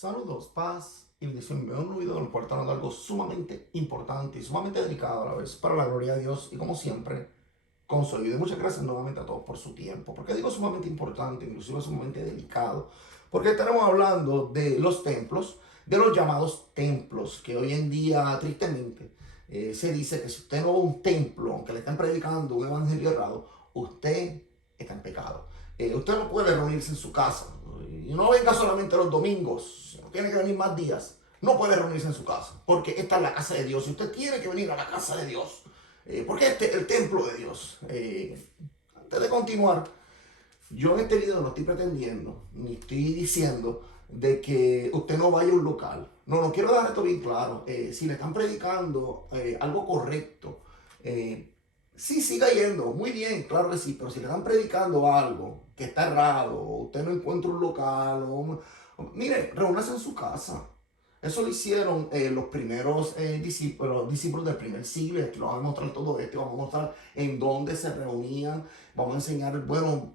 Saludos, paz y bendición. Me un video en el cual está hablando de algo sumamente importante y sumamente delicado a la vez para la gloria de Dios y como siempre con su ayuda. Y muchas gracias nuevamente a todos por su tiempo. Porque digo sumamente importante, inclusive sumamente delicado, porque estaremos hablando de los templos, de los llamados templos, que hoy en día tristemente se dice que si usted no va a un templo, aunque le estén predicando un evangelio errado, usted está en pecado. Usted no puede reunirse en su casa. Y no venga solamente los domingos, tiene que venir más días. No puede reunirse en su casa, porque esta es la casa de Dios. Y usted tiene que venir a la casa de Dios, porque este es el templo de Dios. Antes de continuar, yo en este video no estoy pretendiendo, ni estoy diciendo de que usted no vaya a un local. No quiero dejar esto bien claro. Si le están predicando algo correcto, sí, siga yendo, muy bien, claro que sí, pero si le están predicando algo que está errado, usted no encuentra un local, mire, reúnase en su casa. Eso lo hicieron los primeros discípulos del primer siglo. Aquí lo vamos a mostrar todo esto, vamos a mostrar en dónde se reunían, vamos a enseñar, bueno,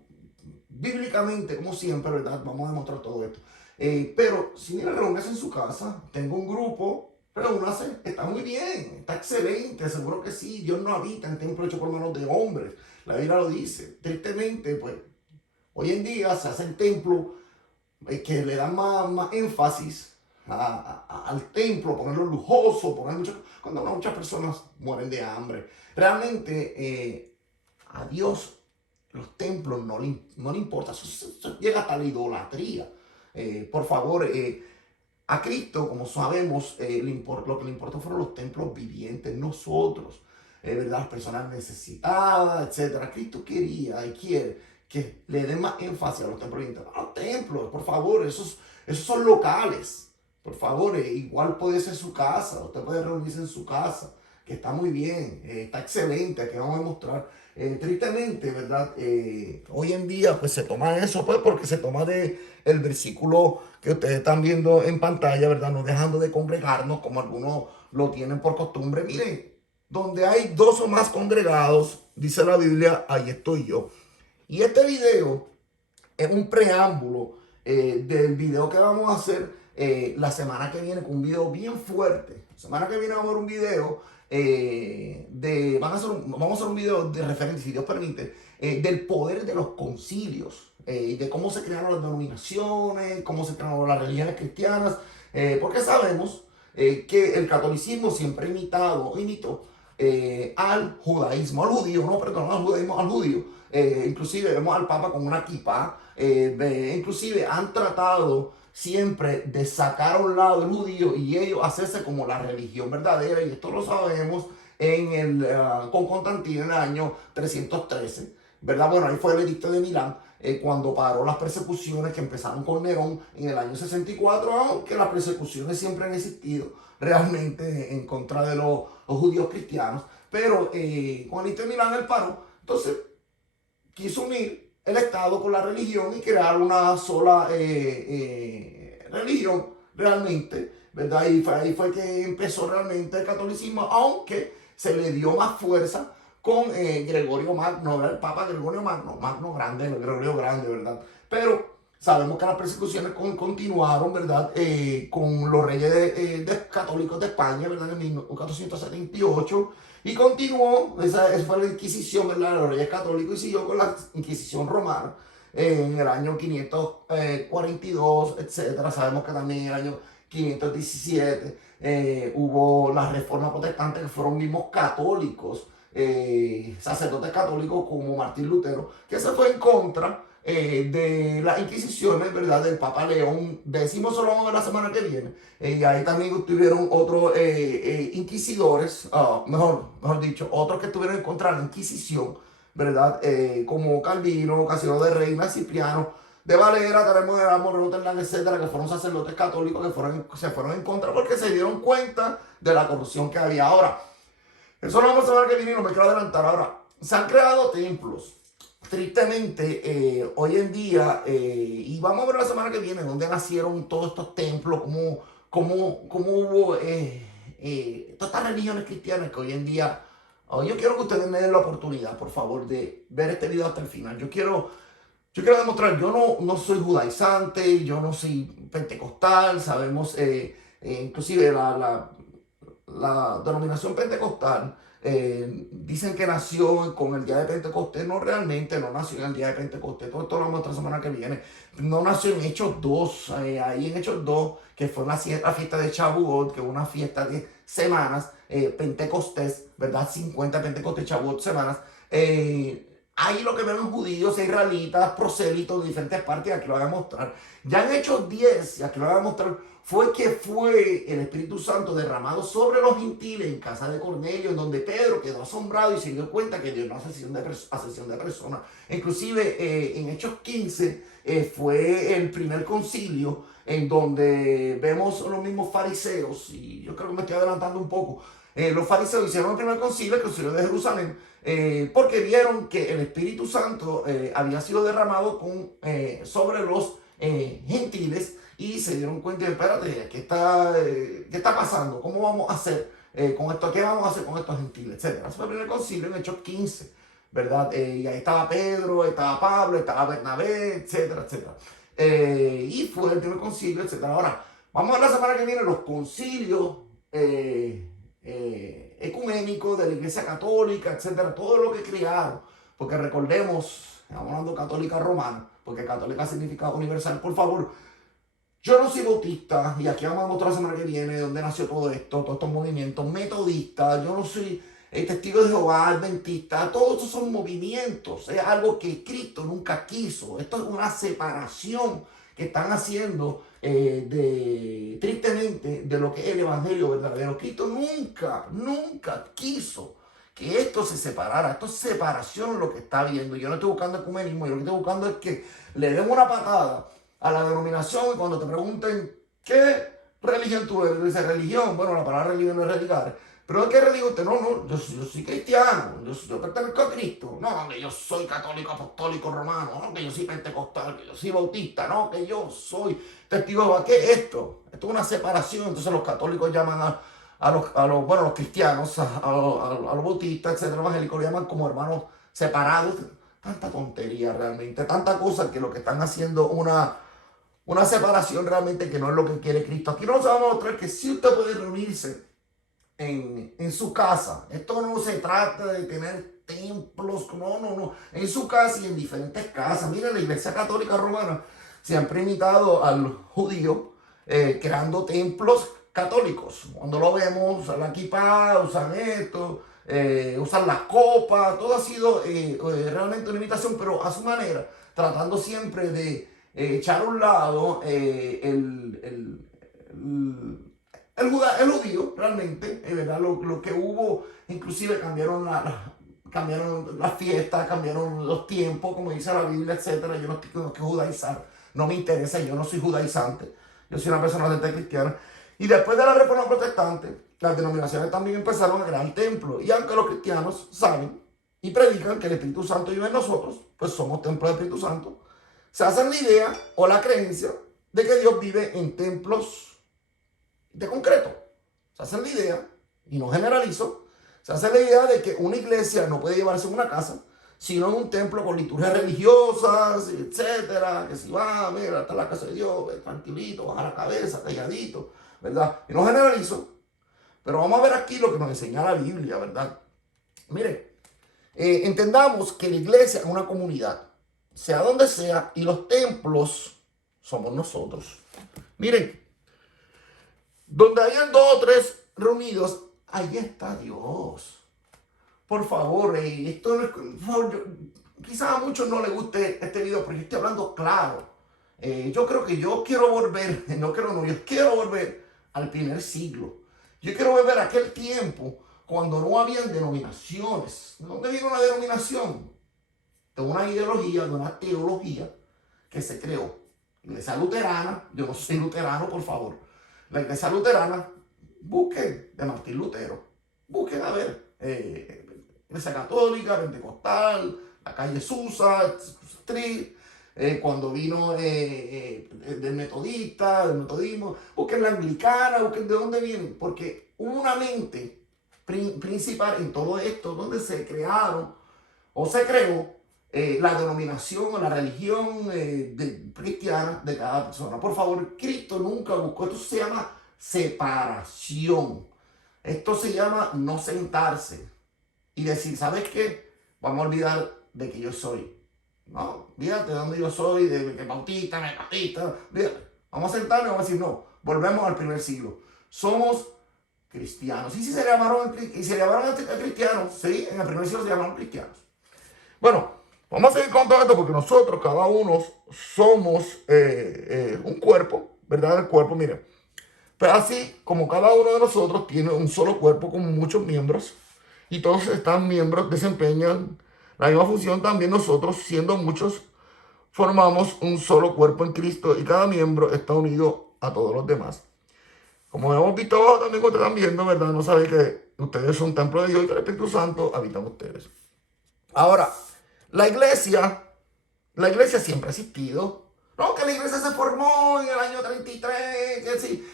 bíblicamente, como siempre, ¿verdad? Vamos a demostrar todo esto. Pero si mira, reúnase en su casa, tengo un grupo, reúnase, está muy bien, está excelente, seguro que sí. Dios no habita en templo hecho por manos de hombres, la Biblia lo dice. Tristemente, pues, hoy en día se hacen templos que le dan más énfasis al templo, ponerlo lujoso, cuando muchas personas mueren de hambre. Realmente, a Dios los templos no le importa, eso llega hasta la idolatría. Por favor, a Cristo, como sabemos, lo que le importó fueron los templos vivientes, nosotros, ¿verdad? Las personas necesitadas, etcétera. Cristo quería y quiere que le den más énfasis a los templos vivientes. A los templos, por favor, esos son locales. Por favor, igual puede ser su casa, usted puede reunirse en su casa, que está muy bien, está excelente, aquí vamos a mostrar. Tristemente, ¿verdad? Hoy en día pues se toma eso, pues porque se toma de el versículo que ustedes están viendo en pantalla, ¿verdad? No dejando de congregarnos como algunos lo tienen por costumbre. Miren, donde hay dos o más congregados, dice la Biblia, ahí estoy yo. Y este video es un preámbulo del video que vamos a hacer la semana que viene, con un video bien fuerte. La semana que viene vamos a ver un video vamos a hacer un video de referencia, si Dios permite, del poder de los concilios, de cómo se crearon las denominaciones, cómo se crearon las religiones cristianas, porque sabemos que el catolicismo siempre imitó al judaísmo, al judío, no, perdón, al judaísmo, al judío. Inclusive vemos al Papa con una kippah, inclusive han tratado siempre de sacar a un lado el judío y ellos hacerse como la religión verdadera, y esto lo sabemos con Constantino en el año 313, ¿verdad? Bueno, ahí fue el edicto de Milán, cuando paró las persecuciones que empezaron con Nerón en el año 64, aunque las persecuciones siempre han existido realmente en contra de los judíos cristianos, pero con el edicto de Milán él paró. Entonces quiso unir el Estado con la religión y crear una sola religión realmente, ¿verdad? Y ahí fue que empezó realmente el catolicismo, aunque se le dio más fuerza con Gregorio Magno, ¿verdad? El Papa Gregorio Magno, Magno Grande, Gregorio Grande, ¿verdad? Pero sabemos que las persecuciones continuaron, ¿verdad? Con los reyes católicos de España, ¿verdad? En 1478. Y continuó, esa fue la Inquisición, ¿verdad? De los reyes católicos, y siguió con la Inquisición romana en el año 542, etcétera. Sabemos que también en el año 517 hubo las reformas protestantes, que fueron mismos católicos, sacerdotes católicos como Martín Lutero, que se fue en contra de las inquisiciones, ¿verdad? Del Papa León X. Eso lo vamos a ver la semana que viene. Y ahí también tuvieron otros inquisidores, mejor dicho, otros que estuvieron en contra de la Inquisición, ¿verdad? Como Calvino, Casino de Reina, Cipriano de Valera, tenemos a Moreno Ternán, etcétera, que fueron sacerdotes católicos que se fueron en contra porque se dieron cuenta de la corrupción que había. Ahora, eso lo vamos a ver que viene y no me quiero adelantar. Ahora, se han creado templos. Tristemente, hoy en día, y vamos a ver la semana que viene, dónde nacieron todos estos templos, cómo hubo todas estas religiones cristianas que hoy en día, yo quiero que ustedes me den la oportunidad, por favor, de ver este video hasta el final. Yo quiero Yo quiero demostrar, yo no soy judaizante, yo no soy pentecostal, sabemos, inclusive la denominación pentecostal, dicen que nació con el día de Pentecostés, no realmente, no nació en el día de Pentecostés, todo esto lo vamos a la semana que viene, no nació en Hechos 2, ahí en Hechos 2, que fue la fiesta de Shavuot, que fue una fiesta de semanas, Pentecostés, ¿verdad? 50 Pentecostés, Shavuot, semanas. Ahí lo que ven los judíos, israelitas, prosélitos de diferentes partes, aquí lo voy a mostrar. Ya en Hechos 10, y aquí lo voy a mostrar, fue que fue el Espíritu Santo derramado sobre los gentiles en casa de Cornelio, en donde Pedro quedó asombrado y se dio cuenta que Dios no hace asesión de personas. Inclusive en Hechos 15 fue el primer concilio en donde vemos los mismos fariseos, y yo creo que me estoy adelantando un poco. Los fariseos hicieron el primer concilio, el concilio de Jerusalén, porque vieron que el Espíritu Santo había sido derramado sobre los gentiles, y se dieron cuenta de, espérate, qué está pasando? ¿Cómo vamos a hacer con esto? ¿Qué vamos a hacer con estos gentiles? Etcétera. Ese fue el primer concilio en Hechos 15, ¿verdad? Y ahí estaba Pedro, estaba Pablo, estaba Bernabé, etcétera, etcétera. Y fue el primer concilio, etcétera. Ahora, vamos a ver la semana que viene los concilios ecuménicos de la Iglesia Católica, etcétera, todo lo que crearon. Porque recordemos, estamos hablando católica romana, porque católica significa universal. Por favor, yo no soy bautista, y aquí vamos a mostrar la semana que viene de dónde nació todo esto, todos estos movimientos, metodista, yo no soy testigo de Jehová, adventista, todos estos son movimientos, es algo que Cristo nunca quiso, esto es una separación que están haciendo tristemente de lo que es el evangelio verdadero. Cristo nunca quiso que esto se separara, esto es separación lo que está viendo. Yo no estoy buscando ecumenismo, yo lo que estoy buscando es que le den una patada a la denominación, y cuando te pregunten qué religión tú eres, dices religión, bueno, la palabra religión no es religar, pero ¿qué religión usted? No, yo soy cristiano, yo pertenezco a Cristo, no, que yo soy católico, apostólico, romano, no, que yo soy pentecostal, que yo soy bautista, no, que yo soy testigo de Jehová. ¿Qué es esto? Esto es una separación. Entonces los católicos llaman los cristianos, a los bautistas, etcétera, evangélicos, lo llaman como hermanos separados. Tanta tontería realmente, tanta cosa, que lo que están haciendo una separación realmente que no es lo que quiere Cristo. Aquí nos vamos a mostrar que si usted puede reunirse en su casa, esto no se trata de tener templos, no, en su casa y en diferentes casas. Mira, la Iglesia Católica Romana siempre ha imitado al judío, creando templos católicos. Cuando lo vemos, usan la kippah, usan esto, usan las copas, todo ha sido realmente una imitación, pero a su manera, tratando siempre de echar a un lado el judío, realmente, ¿verdad? Lo que hubo, inclusive cambiaron las fiestas, cambiaron los tiempos, como dice la Biblia, etcétera. Yo no tengo que judaizar, no me interesa, yo no soy judaizante, yo soy una persona de cristiana. Y después de la Reforma Protestante, las denominaciones también empezaron a crear templos. Y aunque los cristianos saben y predican que el Espíritu Santo vive en nosotros, pues somos templos del Espíritu Santo, se hacen la idea o la creencia de que Dios vive en templos de concreto. Se hacen la idea, y no generalizo, se hace la idea de que una iglesia no puede llevarse en una casa, sino en un templo con liturgias religiosas, etcétera, que si va, mira, está la casa de Dios, tranquilito, baja la cabeza, calladito, ¿verdad? Y no generalizo, pero vamos a ver aquí lo que nos enseña la Biblia, ¿verdad? Mire, entendamos que la iglesia es una comunidad, sea donde sea, y los templos somos nosotros. Miren, donde hayan 2 o 3 reunidos, ahí está Dios. Por favor, esto no es, por favor, quizás a muchos no les guste este video, pero yo estoy hablando claro. Yo creo que yo quiero volver, yo quiero volver al primer siglo. Yo quiero volver a aquel tiempo cuando no habían denominaciones. ¿De dónde viene una denominación? De una ideología, de una teología que se creó. Iglesia luterana, yo no soy luterano, por favor. La iglesia luterana, busquen de Martín Lutero, busquen a ver, iglesia católica, pentecostal, la calle Susa, Street, cuando vino del metodista, del metodismo, busquen la anglicana, busquen de dónde vienen, porque hubo una mente principal en todo esto, donde se crearon o se creó la denominación o la religión cristiana de cada persona. Por favor, Cristo nunca buscó, esto se llama separación. Esto se llama no sentarse y decir, ¿sabes qué? Vamos a olvidar de que yo soy. No, fíjate de dónde yo soy, de que bautista, fíjate. Vamos a sentarnos y vamos a decir, no, volvemos al primer siglo. Somos cristianos. Y si se llamaron cristianos, sí, en el primer siglo se llamaron cristianos. Bueno, vamos a seguir con todo esto porque nosotros, cada uno, somos un cuerpo, ¿verdad? El cuerpo, miren. Pero así como cada uno de nosotros tiene un solo cuerpo con muchos miembros y todos están miembros, desempeñan la misma función, también nosotros, siendo muchos, formamos un solo cuerpo en Cristo y cada miembro está unido a todos los demás. Como hemos visto abajo también, como ustedes están viendo, ¿verdad? No saben que ustedes son templo de Dios y que el Espíritu Santo habita en ustedes. Ahora, la iglesia siempre ha existido. No, que la iglesia se formó en el año 33, que sí,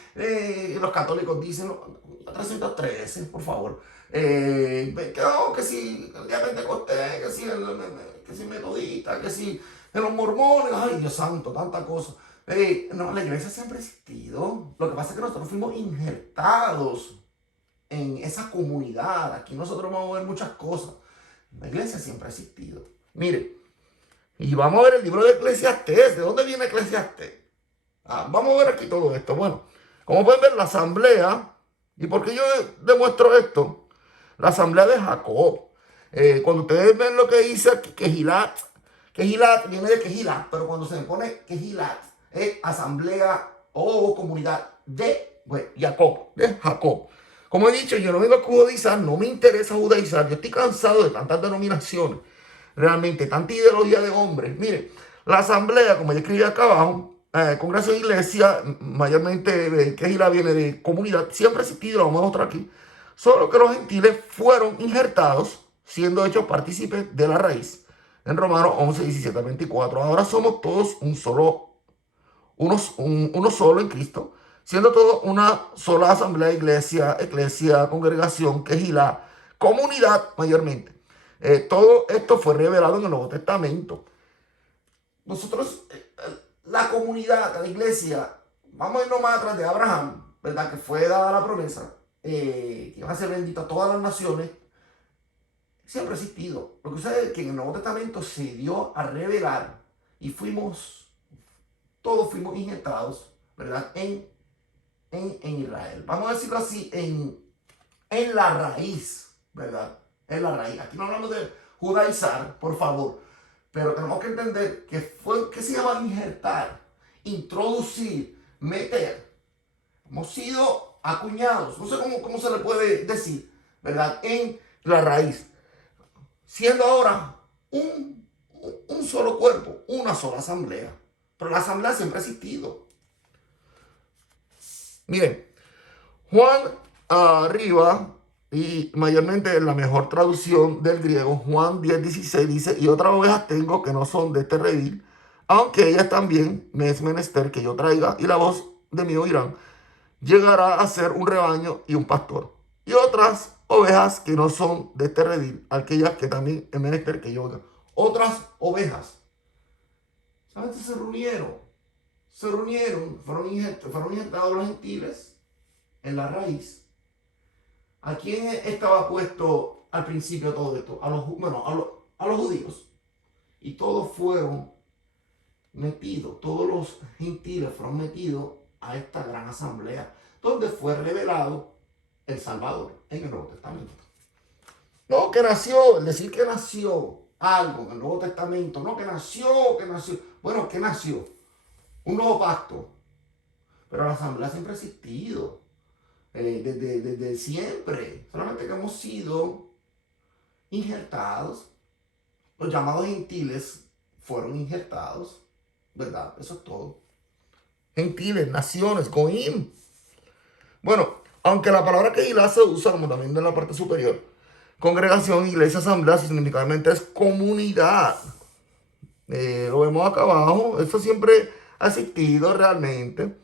los católicos dicen, no, 313, por favor. Que sí, el día de Pentecostés, que sí, metodista, que sí, los mormones, ay, Dios santo, tanta cosa. No, la iglesia siempre ha existido. Lo que pasa es que nosotros fuimos injertados en esa comunidad. Aquí nosotros vamos a ver muchas cosas. La iglesia siempre ha existido. Mire, y vamos a ver el libro de Eclesiastés. ¿De dónde viene Eclesiastés? Vamos a ver aquí todo esto. Bueno, como pueden ver, la asamblea, ¿y por qué yo demuestro esto? La asamblea de Jacob. Cuando ustedes ven lo que dice aquí, Kehilat viene de Kehilat, pero cuando se le pone Kehilat, es asamblea o comunidad de Jacob, de Jacob. Como he dicho, yo no vengo a judaizar, no me interesa judaizar, yo estoy cansado de tantas denominaciones, realmente, tanta ideología de hombres. Miren, la asamblea, como ya escribí acá abajo, congreso de iglesia, mayormente Kehilat viene de comunidad, siempre ha existido, lo vamos a mostrar aquí, solo que los gentiles fueron injertados, siendo hechos partícipes de la raíz. En Romanos 11, 17 a 24. Ahora somos todos uno solo en Cristo, siendo todos una sola asamblea, eclesia, congregación, Kehilat, comunidad mayormente. Todo esto fue revelado en el Nuevo Testamento. Nosotros, la comunidad, la iglesia, vamos a irnos más atrás de Abraham, ¿verdad? Que fue dada la promesa, que va a ser bendita a todas las naciones. Siempre ha existido. Lo que sucede es que en el Nuevo Testamento se dio a revelar y todos fuimos injertados, ¿verdad? En Israel. Vamos a decirlo así, en la raíz, ¿verdad? En la raíz. Aquí no hablamos de judaizar, por favor, pero tenemos que entender que se llama injertar, introducir, meter. Hemos sido acuñados, no sé cómo se le puede decir, ¿verdad? En la raíz. Siendo ahora un solo cuerpo, una sola asamblea. Pero la asamblea siempre ha existido. Miren, Juan arriba, y mayormente en la mejor traducción del griego, Juan 10:16 dice, y otras ovejas tengo que no son de este redil, aunque ellas también me es menester que yo traiga, y la voz de mí oirán. Llegará a ser un rebaño y un pastor. Y otras ovejas que no son de este redil, aquellas que también es menester que yo oiga. Otras ovejas. ¿Saben? Se reunieron, fueron injertados los gentiles en la raíz. ¿A quién estaba puesto al principio todo esto? A los judíos. Y todos fueron metidos, todos los gentiles fueron metidos a esta gran asamblea, donde fue revelado el Salvador en el Nuevo Testamento. No, que nació, el decir que nació algo en el Nuevo Testamento, no, que nació. Bueno, que nació un nuevo pacto. Pero la asamblea siempre ha existido, desde siempre. Solamente que hemos sido injertados. Los llamados gentiles fueron injertados, ¿verdad? Eso es todo. Gentiles, naciones, goim. Bueno, aunque la palabra Kehilat se usa como también en la parte superior, congregación, iglesia, asamblea, significativamente es comunidad. Lo vemos acá abajo. Eso siempre ha existido realmente.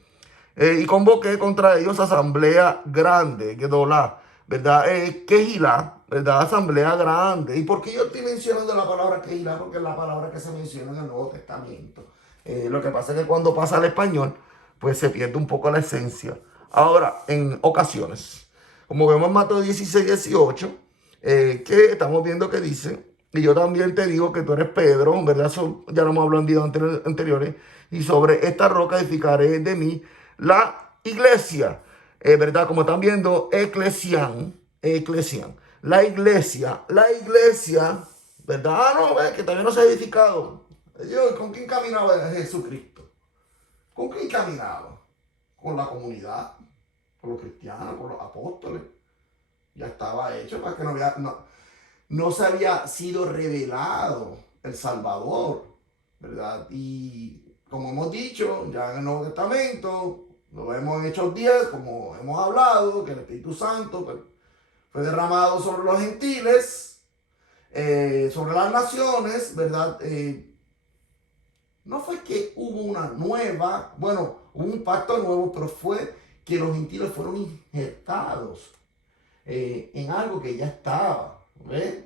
Y convoqué contra ellos asamblea grande, Gedolá, ¿verdad? Kehilat, ¿verdad? Asamblea grande. ¿Y por qué yo estoy mencionando la palabra Kehilá? Porque es la palabra que se menciona en el Nuevo Testamento. Lo que pasa es que cuando pasa al español, pues se pierde un poco la esencia. Ahora, en ocasiones, como vemos en Mateo 16, 18, que estamos viendo que dice, y yo también te digo que tú eres Pedro, ¿verdad? Eso ya lo hemos hablado en días anteriores, y sobre esta roca edificaré de mí la iglesia, ¿verdad? Como están viendo, eclesián. La iglesia, ¿verdad? Ah, no, ve que todavía no se ha edificado. Dios, ¿con quién caminaba Jesucristo? ¿Con quién caminaba? Con la comunidad, con los cristianos, con los apóstoles. Ya estaba hecho para que no se había sido revelado el Salvador, ¿verdad? Y como hemos dicho, ya en el Nuevo Testamento, lo vemos en Hechos 10, como hemos hablado, que el Espíritu Santo fue derramado sobre los gentiles, sobre las naciones, ¿verdad? No fue que hubo una nueva, bueno, hubo un pacto nuevo, pero fue que los gentiles fueron injertados en algo que ya estaba, ¿ves?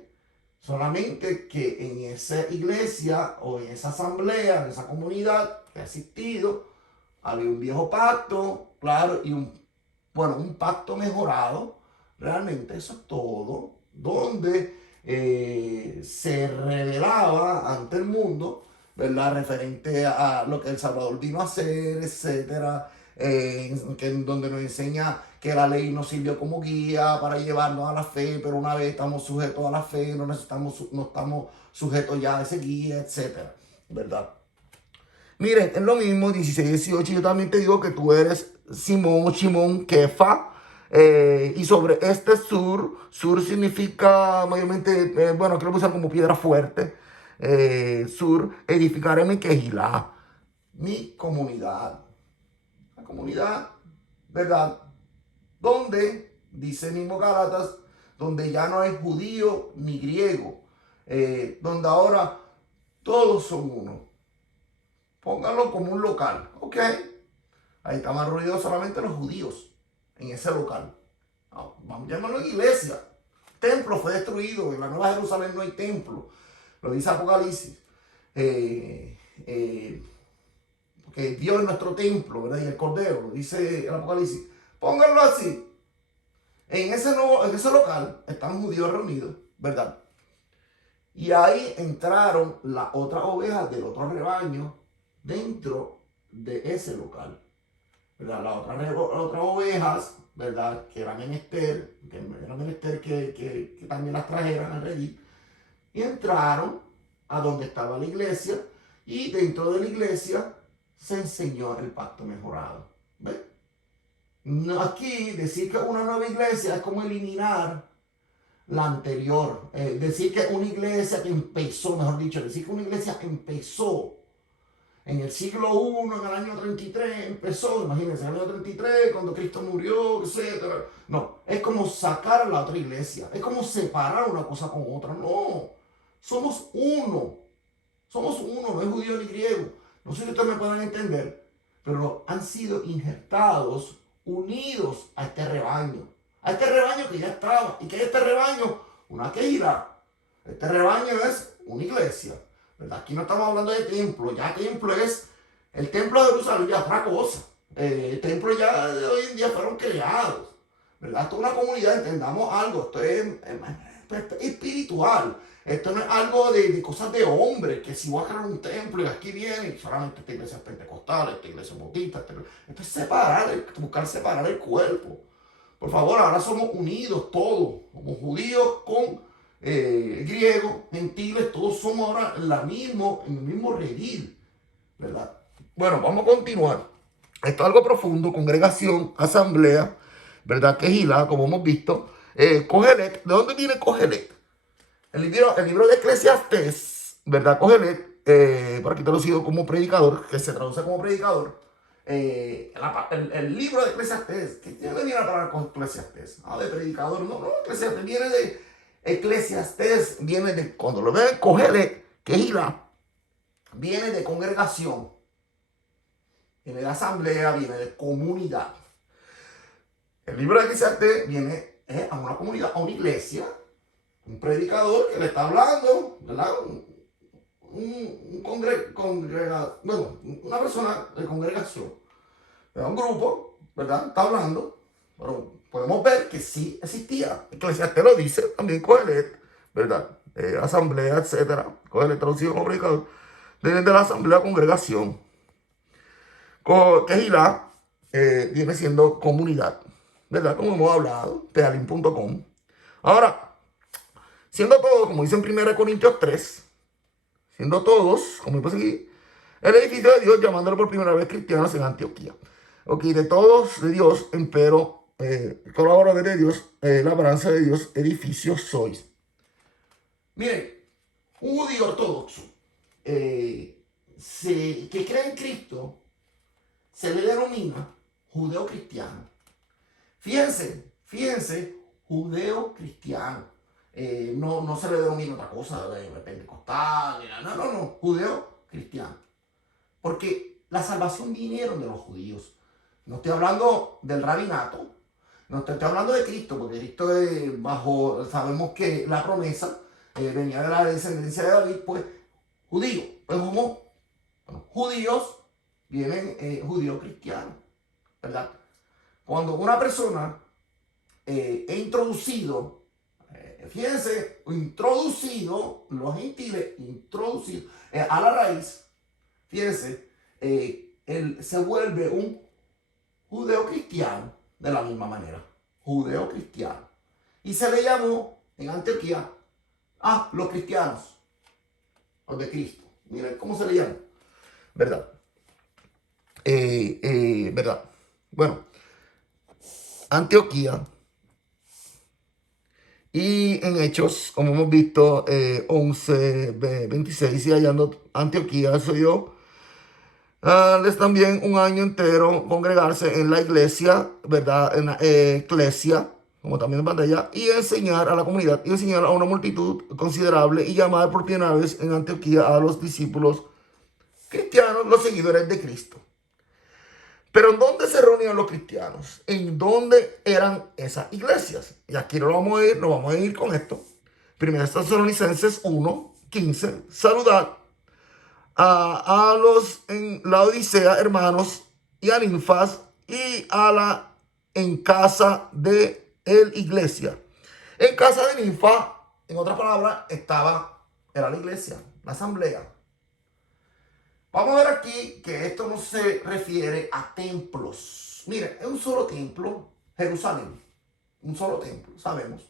Solamente que en esa iglesia o en esa asamblea, en esa comunidad que ha existido, había un viejo pacto, claro, y un pacto mejorado. Realmente eso es todo, donde se revelaba ante el mundo, ¿verdad? Referente a lo que el Salvador vino a hacer, etcétera. Donde nos enseña que la ley nos sirvió como guía para llevarnos a la fe, pero una vez estamos sujetos a la fe, no estamos sujetos ya a ese guía, etcétera, ¿verdad? Miren, es lo mismo, 16, 18, yo también te digo que tú eres Simón, Kefa, y sobre este sur significa mayormente, bueno, quiero usar como piedra fuerte, sur, edificaré mi Kehilá, mi comunidad, la comunidad, ¿verdad? Donde, dice mismo Gálatas, donde ya no hay judío ni griego, donde ahora todos son uno. Pónganlo como un local, ¿ok? Ahí estaban reunidos solamente los judíos en ese local. No, vamos a llamarlo iglesia. Templo fue destruido, en la Nueva Jerusalén no hay templo. Lo dice Apocalipsis. Porque Dios es nuestro templo, ¿verdad? Y el Cordero, lo dice el Apocalipsis. Pónganlo así. En ese local están judíos reunidos, ¿verdad? Y ahí entraron las otras ovejas del otro rebaño dentro de ese local, ¿verdad? Las otras ovejas, ¿verdad? Que eran menester, que también las trajeran al redil, y entraron a donde estaba la iglesia, y dentro de la iglesia se enseñó el pacto mejorado. ¿Ves? No, aquí decir que una nueva iglesia es como eliminar la anterior. Decir que una iglesia que empezó, mejor dicho, decir que una iglesia empezó en el siglo I, en el año 33, empezó, imagínense, en el año 33, cuando Cristo murió, etc. No, es como sacar a la otra iglesia, es como separar una cosa con otra. No, somos uno, no es judío ni griego. No sé si ustedes me pueden entender, pero han sido injertados, unidos a este rebaño que ya estaba. ¿Y qué es este rebaño? Una Kehilá. Este rebaño es una iglesia. ¿Verdad? Aquí no estamos hablando de templo, ya templo es el templo de Jerusalén, ya otra cosa. El templo ya de hoy en día fueron creados. ¿Verdad? Esto es una comunidad, entendamos algo, esto es espiritual. Esto no es algo de cosas de hombre, que si voy a crear un templo y aquí viene, solamente esta iglesia es pentecostal, esta iglesia es bautista, esto es separar, buscar separar el cuerpo. Por favor, ahora somos unidos todos, como judíos con griegos, gentiles, todos somos ahora en el mismo redil, ¿verdad? Bueno, vamos a continuar. Esto es algo profundo, congregación, asamblea, ¿verdad? Kehilá, como hemos visto. Cogelet, ¿de dónde viene Cogelet? El libro de Eclesiastés, ¿verdad? Cogelet, por aquí te lo sigo como predicador, que se traduce como predicador. El libro de Eclesiastés, ¿qué tiene viene la palabra con Eclesiastés? Ah, de predicador, no, Eclesiastés viene de Eclesiastés, viene de, cuando lo ven, Cogelet, Kehilá, viene de congregación, viene de asamblea, viene de comunidad. El libro de Eclesiastés viene a una comunidad, a una iglesia, Un predicador que le está hablando, ¿verdad? Bueno, una persona de congregación, ¿verdad? Un grupo, ¿verdad? Está hablando, pero podemos ver que sí existía. Eclesiastés lo dice, también Coelet, ¿verdad? Asamblea, etcétera. Coelet traducido como predicador. De la asamblea congregación. Kehilá viene siendo comunidad, ¿verdad? Como hemos hablado, tealim.com. Ahora, siendo todo, como dice en 1 Corintios 3, siendo todos, como vimos aquí, el edificio de Dios, llamándolo por primera vez cristianos en Antioquía. Ok, de todos de Dios, empero, colaboradores de Dios, labranza de Dios, edificios sois. Miren, un judío ortodoxo que cree en Cristo se le denomina judeo-cristiano. Fíjense, judeo-cristiano. No se le denomina otra cosa de pentecostal, no, judeo-cristiano. Porque la salvación vinieron de los judíos. No estoy hablando del rabinato, no estoy hablando de Cristo, porque Cristo sabemos que la promesa venía de la descendencia de David, pues judío, pues como judíos vienen judíos cristianos, ¿verdad? Cuando una persona es introducido, fíjense, los gentiles introducidos a la raíz, fíjense, él se vuelve un judeo cristiano de la misma manera, judeo cristiano. Y se le llamó en Antioquía a los cristianos, los de Cristo. Miren cómo se le llama, ¿verdad? ¿Verdad? Bueno, Antioquía. Y en Hechos, como hemos visto, 11, 26, y hallando Antioquía, soy yo. Les también un año entero congregarse en la iglesia, ¿verdad? En la iglesia, como también en pantalla, y enseñar a la comunidad, y enseñar a una multitud considerable, y llamar por primera vez en Antioquía a los discípulos cristianos, los seguidores de Cristo. Pero ¿en dónde se reunían los cristianos? ¿En dónde eran esas iglesias? Y aquí no vamos a ir con esto. Primero Tesalonicenses 1, 15. Saludad a los en la Odisea, hermanos, y a Ninfas, y en casa de el iglesia. En casa de Ninfa, en otras palabras, era la iglesia, la asamblea. Vamos a ver aquí que esto no se refiere a templos. Miren, es un solo templo, Jerusalén. Un solo templo, sabemos.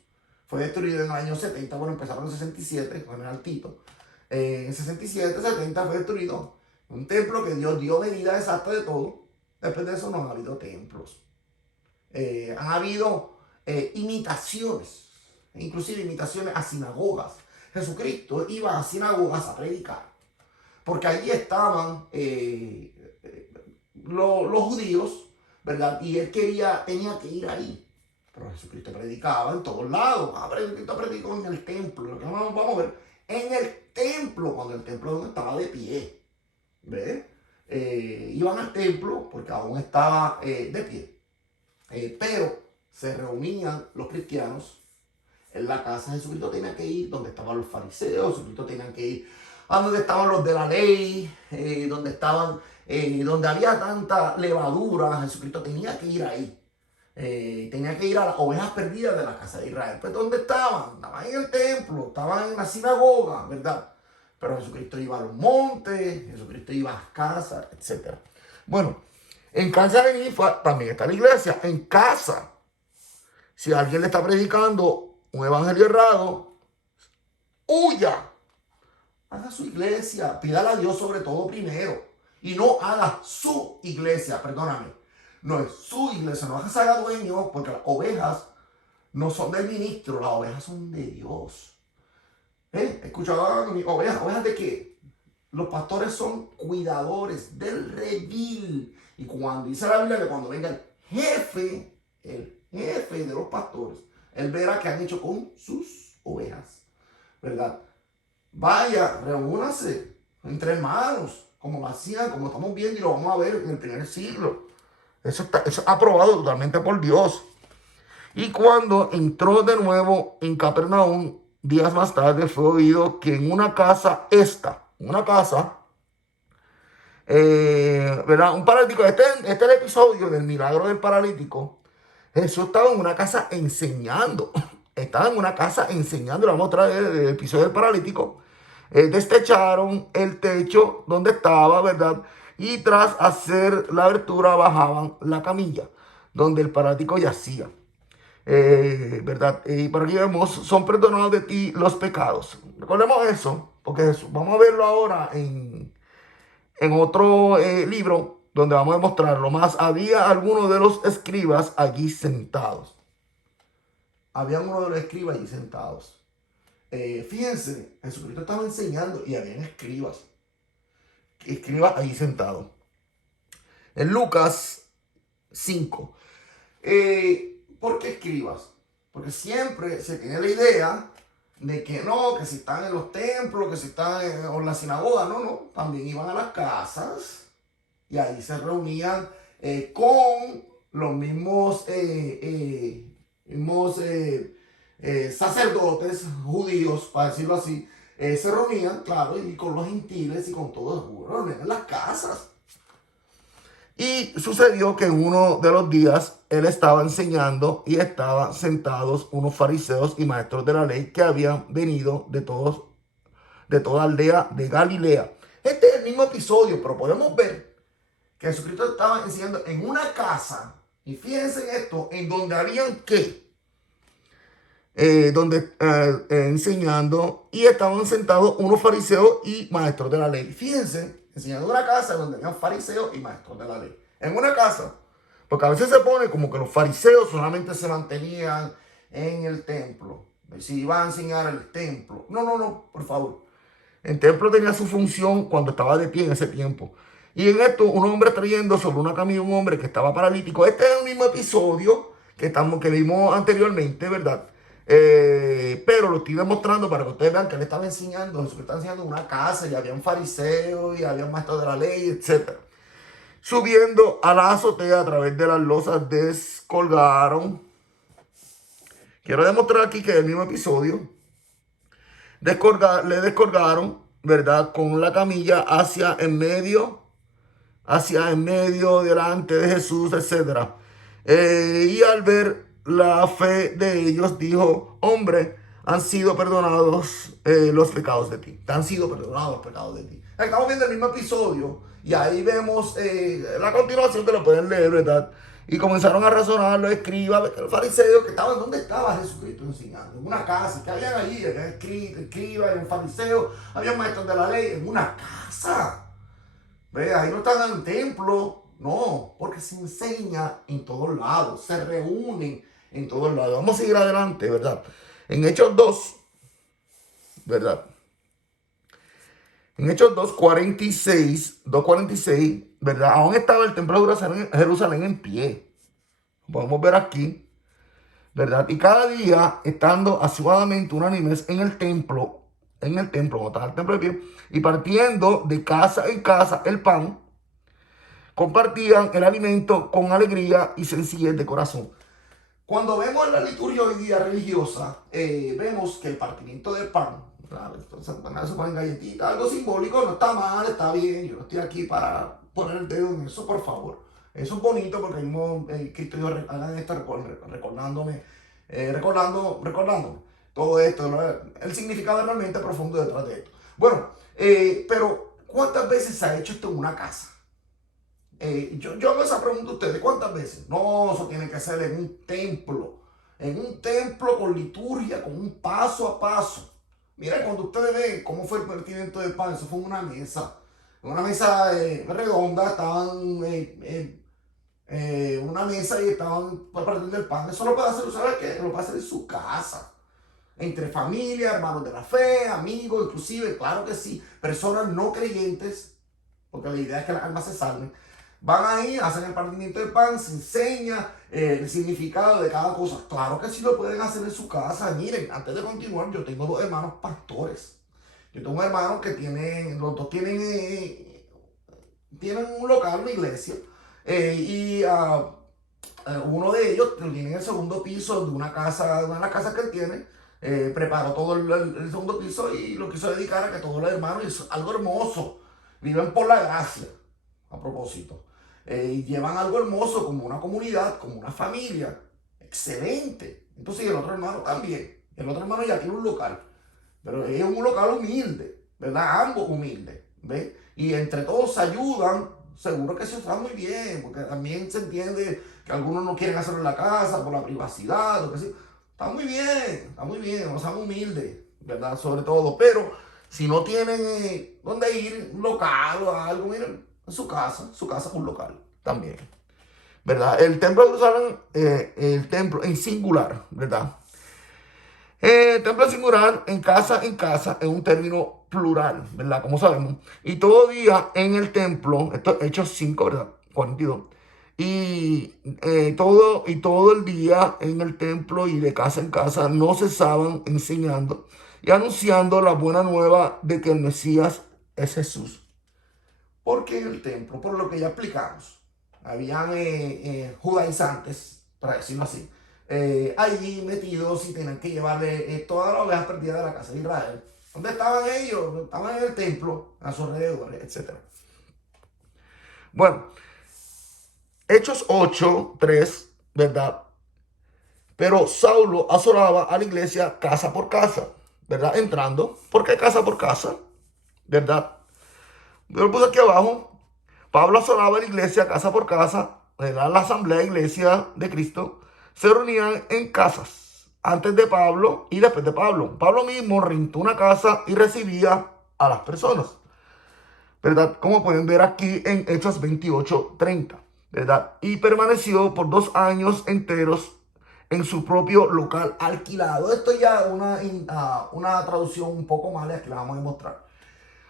Fue destruido en el año 70, bueno, empezaron en 67, con el altito. En 67, 70 fue destruido. Un templo que Dios dio medida exacta de todo. Después de eso no han habido templos. Han habido imitaciones, inclusive imitaciones a sinagogas. Jesucristo iba a sinagogas a predicar. Porque allí estaban los judíos, ¿verdad? Y él tenía que ir ahí. Pero Jesucristo predicaba en todos lados. Jesucristo predicó en el templo. Lo que vamos a ver, en el templo, cuando el templo no estaba de pie. ¿Ves? Iban al templo porque aún estaba de pie. Pero se reunían los cristianos en la casa. Jesucristo tenía que ir donde estaban los fariseos. Jesucristo tenía que ir a donde estaban los de la ley, donde había tanta levadura. Jesucristo tenía que ir ahí. Tenía que ir a las ovejas perdidas de la casa de Israel. Pues ¿dónde estaban? Estaban en el templo, estaban en la sinagoga, ¿verdad? Pero Jesucristo iba a los montes, Jesucristo iba a las casas, etc. Bueno, en casa de Ninfa también está la iglesia. En casa, si alguien le está predicando un evangelio errado, huya. Haga su iglesia, pídale a Dios sobre todo primero. Y no haga su iglesia, perdóname. No es su iglesia, no se haga dueño, porque las ovejas no son del ministro, las ovejas son de Dios. ¿Escuchaban? ¿Ovejas de qué? Los pastores son cuidadores del redil. Y cuando dice la Biblia que cuando venga el jefe de los pastores, él verá qué han hecho con sus ovejas, ¿verdad? Vaya, reúnase entre hermanos, como lo hacían, como estamos viendo y lo vamos a ver en el primer siglo. Eso es aprobado totalmente por Dios. Y cuando entró de nuevo en Capernaum, días más tarde fue oído que en una casa ¿verdad? Un paralítico, este es el episodio del milagro del paralítico. Jesús estaba en una casa enseñando. Estaba en una casa enseñando. Le vamos a traer el episodio del paralítico. Destecharon el techo donde estaba, ¿verdad? Y tras hacer la abertura bajaban la camilla donde el paralítico yacía. ¿Verdad? Y por aquí vemos, son perdonados de ti los pecados. Recordemos eso, porque Jesús, vamos a verlo ahora en otro libro donde vamos a demostrarlo más. Había algunos de los escribas allí sentados. Había uno de los escribas allí sentados. Fíjense, Jesucristo estaba enseñando y habían escribas allí sentados. En Lucas 5. ¿Por qué escribas? Porque siempre se tiene la idea de que no, que si están en los templos, que si están en la sinagoga, no, también iban a las casas y ahí se reunían con los mismos sacerdotes judíos, para decirlo así, se reunían, claro, y con los gentiles y con todos, reunían en las casas. Y sucedió que en uno de los días él estaba enseñando y estaban sentados unos fariseos y maestros de la ley que habían venido de toda aldea de Galilea. Este es el mismo episodio, pero podemos ver que Jesucristo estaba enseñando en una casa, y fíjense en esto, en donde habían enseñando y estaban sentados unos fariseos y maestros de la ley. Fíjense, enseñando en una casa donde habían fariseos y maestros de la ley. En una casa, porque a veces se pone como que los fariseos solamente se mantenían en el templo. Si iban a enseñar el templo. No, por favor. El templo tenía su función cuando estaba de pie en ese tiempo. Y en esto, un hombre trayendo sobre una camilla un hombre que estaba paralítico. Este es el mismo episodio que vimos anteriormente, ¿verdad? Pero lo estoy demostrando para que ustedes vean que él estaba enseñando, Jesús estaba enseñando en una casa y había un fariseo y había un maestro de la ley, etc. Subiendo a la azotea a través de las losas descolgaron. Quiero demostrar aquí que es el mismo episodio. Le descolgaron, ¿verdad? Con la camilla hacia en medio, delante de Jesús, etc. Y al ver la fe de ellos, dijo: hombre, han sido perdonados los pecados de ti. Han sido perdonados los pecados de ti. Estamos viendo el mismo episodio y ahí vemos la continuación que lo pueden leer, ¿verdad? Y comenzaron a razonar los escribas, los fariseos, que estaban, ¿dónde estaba Jesucristo enseñando? En una casa, que habían allí, había escribas, había fariseos, había maestros de la ley, en una casa. ¿Ve? Ahí no están en el templo, no, porque se enseña en todos lados, se reúnen en todos lados. Vamos a seguir adelante, ¿verdad? En Hechos 2, ¿verdad? En Hechos 2:46, ¿verdad? Aún estaba el templo de Jerusalén en pie. Podemos ver aquí, ¿verdad? Y cada día, estando asiduamente unánimes en el templo, cuando estaba el templo de pie, y partiendo de casa en casa el pan, compartían el alimento con alegría y sencillez de corazón. Cuando vemos la liturgia hoy día religiosa, vemos que el partimiento del pan, claro, entonces se ponen galletitas, algo simbólico, no está mal, está bien. Yo no estoy aquí para poner el dedo en eso, por favor. Eso es bonito porque mismo Cristo dijo: hagan esto recordándome todo esto, ¿no? El significado realmente profundo detrás de esto. Bueno, pero ¿cuántas veces se ha hecho esto en una casa? Yo hago esa pregunta a ustedes: ¿cuántas veces? No, eso tiene que ser en un templo con liturgia, con un paso a paso. Miren, cuando ustedes ven cómo fue el partimiento del pan, eso fue en una mesa redonda, estaban una mesa y estaban partiendo el pan. Eso lo puede hacer, ¿sabes qué? Lo puede hacer en su casa, entre familia, hermanos de la fe, amigos, inclusive, claro que sí, personas no creyentes, porque la idea es que las almas se salven. Van ahí, hacen el partimiento del pan, se enseña el significado de cada cosa. Claro que sí lo pueden hacer en su casa. Miren, antes de continuar, yo tengo dos hermanos pastores. Yo tengo un hermano que los dos tienen un local, una iglesia. Uno de ellos tiene en el segundo piso de una casa que él tiene. preparó todo el segundo piso y lo quiso dedicar a que todos los hermanos, y es algo hermoso, viven por la gracia, a propósito. Y llevan algo hermoso como una comunidad, como una familia. Excelente. Entonces, y el otro hermano también. El otro hermano ya tiene un local, pero es un local humilde, ¿verdad? Ambos humildes, ¿ves? Y entre todos se ayudan. Seguro que eso está muy bien, porque también se entiende que algunos no quieren hacerlo en la casa por la privacidad, o que sí. Está muy bien, no sean humildes, ¿verdad? Sobre todo, pero si no tienen dónde ir, un local o algo, miren, en su casa es un local también, ¿verdad? El templo de Jerusalén, el templo en singular, ¿verdad? Templo singular en casa, es un término plural, ¿verdad? Como sabemos. Y todo día en el templo, esto Hechos 5, ¿verdad? 42. Y todo el día en el templo y de casa en casa no cesaban enseñando y anunciando la buena nueva de que el Mesías es Jesús. ¿Por qué en el templo? Por lo que ya explicamos. Habían judaizantes, para decirlo así, allí metidos y tenían que llevarle todas las ovejas perdidas de la casa de Israel. ¿Dónde estaban ellos? Estaban en el templo, a sus alrededores, etc. Bueno, Hechos 8:3, ¿verdad? Pero Saulo asolaba a la iglesia casa por casa, ¿verdad? Entrando. ¿Por qué casa por casa? ¿Verdad? Yo lo puse aquí abajo. Pablo asolaba la iglesia casa por casa, ¿verdad? La asamblea de iglesia de Cristo se reunían en casas antes de Pablo y después de Pablo. Pablo mismo rentó una casa y recibía a las personas, ¿verdad? Como pueden ver aquí en Hechos 28:30, ¿verdad? Y permaneció por 2 años enteros en su propio local alquilado. Esto ya una traducción un poco mala, aquí la vamos a demostrar.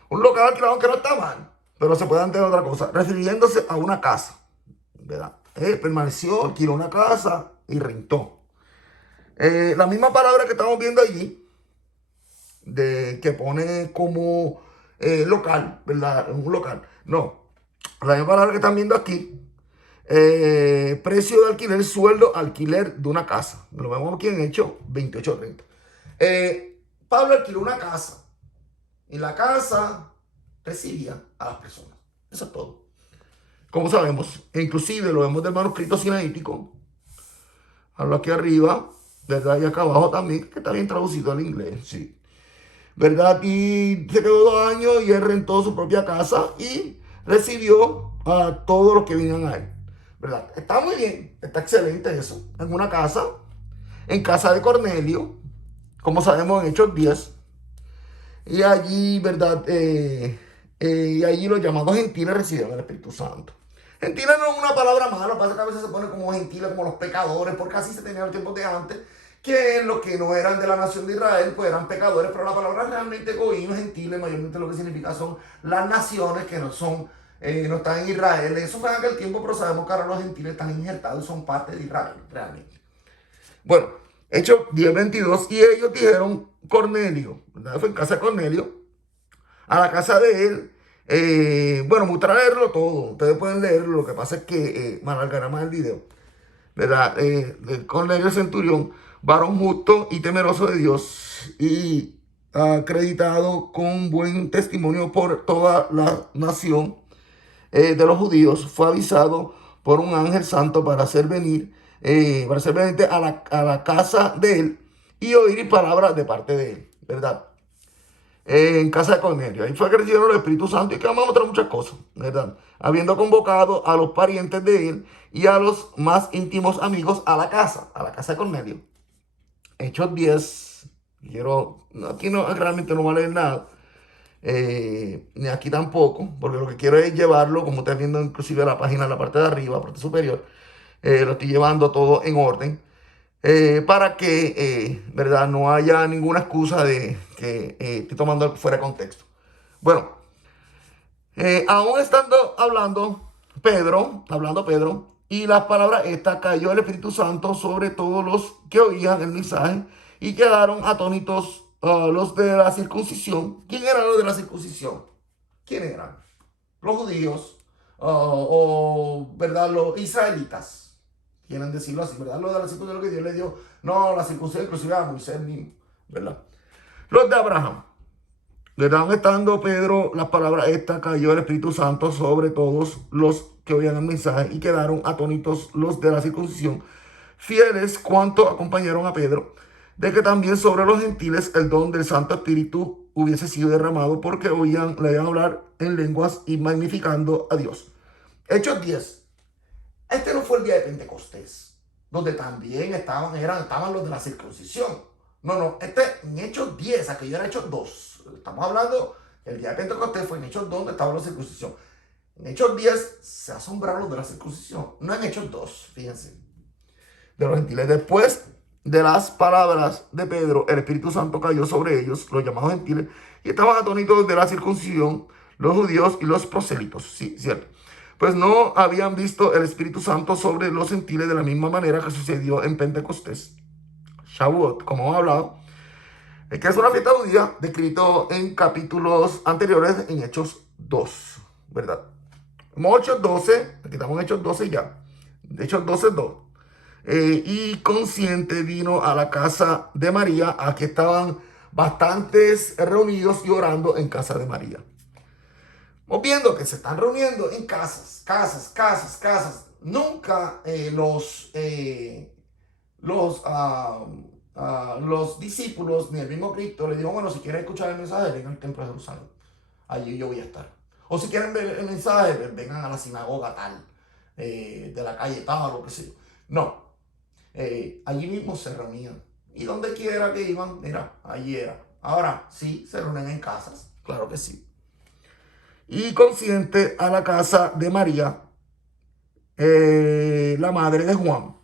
Un local alquilado que no está mal, pero se puede entender otra cosa, refiriéndose a una casa, ¿verdad? Permaneció, alquiló una casa y rentó. La misma palabra que estamos viendo allí, de que pone como local, ¿verdad? Un local. No, la misma palabra que están viendo aquí, precio de alquiler, sueldo, alquiler de una casa. Lo vemos aquí en Hechos 28:30. Pablo alquiló una casa y la casa recibía a las personas. Eso es todo. Como sabemos, e inclusive lo vemos del manuscrito sinaítico. Hablo aquí arriba, ¿verdad? Y acá abajo también, que está bien traducido al inglés, sí. ¿Verdad? Y se quedó 2 años y él rentó su propia casa y recibió a todos los que vinieron a él. ¿Verdad? Está muy bien, está excelente eso. En una casa, en casa de Cornelio, como sabemos en Hechos 10. Y allí, ¿verdad? Y allí los llamados gentiles recibieron el Espíritu Santo. Gentiles no es una palabra mala, pasa que a veces se pone como gentiles, como los pecadores, porque así se tenía en los tiempos de antes, que los que no eran de la nación de Israel, pues eran pecadores, pero la palabra realmente goín, gentiles, mayormente lo que significa son las naciones que no son, no están en Israel. Eso fue en aquel tiempo, pero sabemos que ahora los gentiles están injertados y son parte de Israel, realmente. Bueno, Hechos 10:22, y ellos dijeron, Cornelio, ¿verdad? Fue en casa de Cornelio, a la casa de él. Bueno, me gusta leerlo todo, ustedes pueden leerlo, lo que pasa es que me alargará más el video, ¿verdad? Cornelio Centurión, varón justo y temeroso de Dios, y acreditado con buen testimonio por toda la nación de los judíos, fue avisado por un ángel santo para hacer venir a la casa de él y oír palabras de parte de él, ¿verdad? En casa de Cornelio. Ahí fue que recibieron el Espíritu Santo y que vamos a mostrar muchas cosas, ¿verdad? Habiendo convocado a los parientes de él y a los más íntimos amigos a la casa de Cornelio. Hechos 10, aquí no, realmente no va a leer nada, ni aquí tampoco, porque lo que quiero es llevarlo, como ustedes viendo inclusive la página en la parte de arriba, la parte superior, lo estoy llevando todo en orden, para que, ¿verdad? No haya ninguna excusa de que estoy tomando algo fuera de contexto. Bueno, aún estando hablando Pedro, y las palabras estas, cayó el Espíritu Santo sobre todos los que oían el mensaje y quedaron atónitos los de la circuncisión. ¿Quién eran los de la circuncisión? ¿Quién eran? Los judíos, ¿verdad? Los israelitas. Quieren decirlo así, ¿verdad? Lo de la circuncisión que Dios le dio. No, la circuncisión inclusive a Moisés mismo. ¿verdad? Los de Abraham. ¿Verdad? Estando Pedro, las palabras esta cayó el Espíritu Santo sobre todos los que oían el mensaje y quedaron atónitos los de la circuncisión, fieles cuanto acompañaron a Pedro, de que también sobre los gentiles el don del Santo Espíritu hubiese sido derramado porque le oían hablar en lenguas y magnificando a Dios. Hechos 10. Este no fue el día de Pentecostés, donde también estaban los de la circuncisión. No, en Hechos 10, aquello era Hechos 2. Estamos hablando, el día de Pentecostés fue en Hechos 2 donde estaba la circuncisión. En Hechos 10 se asombraron los de la circuncisión, no en Hechos 2, fíjense. De los gentiles. Después de las palabras de Pedro, el Espíritu Santo cayó sobre ellos, los llamados gentiles, y estaban atónitos de la circuncisión, los judíos y los prosélitos. Sí, cierto. Pues no habían visto el Espíritu Santo sobre los gentiles de la misma manera que sucedió en Pentecostés. Shavuot, como hemos hablado, es que es una fiesta judía descrito en capítulos anteriores en Hechos 2, ¿verdad? Hechos 12, aquí estamos en Hechos 12 ya, Hechos 12:2. Y consciente vino a la casa de María. Aquí estaban bastantes reunidos y orando en casa de María. Vamos viendo que se están reuniendo en casas. Nunca los discípulos ni el mismo Cristo le dijo, bueno, si quieren escuchar el mensaje, vengan al templo de Jerusalén. Allí yo voy a estar. O si quieren ver el mensaje, vengan a la sinagoga tal, de la calle tal, o lo que sea. No. Allí mismo se reunían. Y donde quiera que iban, mira, allí era. Ahora, sí, se reúnen en casas. Claro que sí. Y consciente a la casa de María, la madre de Juan.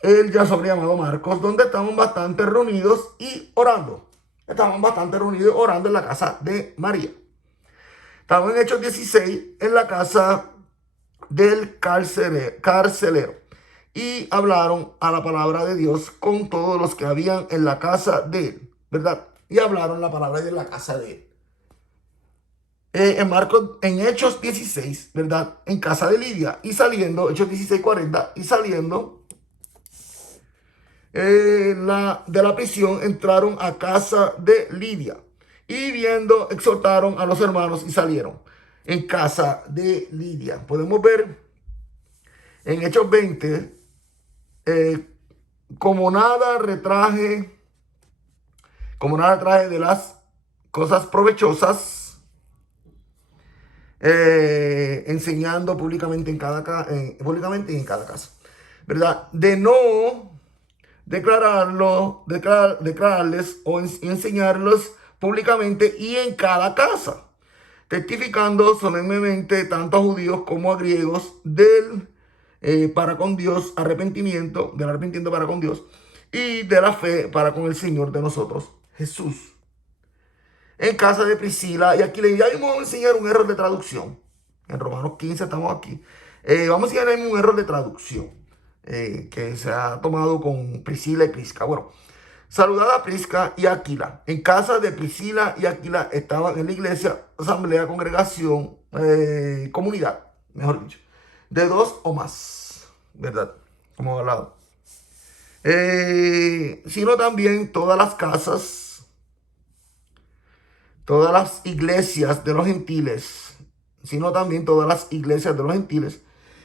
Él ya sobre llamado Marcos, donde estaban bastante reunidos y orando. Estaban bastante reunidos orando en la casa de María. Estaban en Hechos 16 en la casa del carcelero. Y hablaron a la palabra de Dios con todos los que habían en la casa de él, ¿verdad? Y hablaron la palabra de la casa de él. En Hechos 16, ¿verdad? En casa de Lidia. Y saliendo, Hechos 16:40, y saliendo de la prisión, entraron a casa de Lidia. Y viendo, exhortaron a los hermanos y salieron en casa de Lidia. Podemos ver en Hechos 20, como nada retraje de las cosas provechosas, enseñando públicamente públicamente y en cada casa, ¿verdad? De no declararles o enseñarlos públicamente y en cada casa, testificando solemnemente tanto a judíos como a griegos del para con Dios, del arrepentimiento para con Dios y de la fe para con el Señor de nosotros, Jesús. En casa de Priscila y Aquila. Y vamos a enseñar un error de traducción. En Romanos 15 estamos aquí. Vamos a enseñar un error de traducción que se ha tomado con Priscila y Prisca. Bueno, saludad a Prisca y Aquila. En casa de Priscila y Aquila estaban en la iglesia, asamblea, congregación, comunidad, mejor dicho, de 2 o más, ¿verdad? Como he hablado. Sino también todas las iglesias de los gentiles,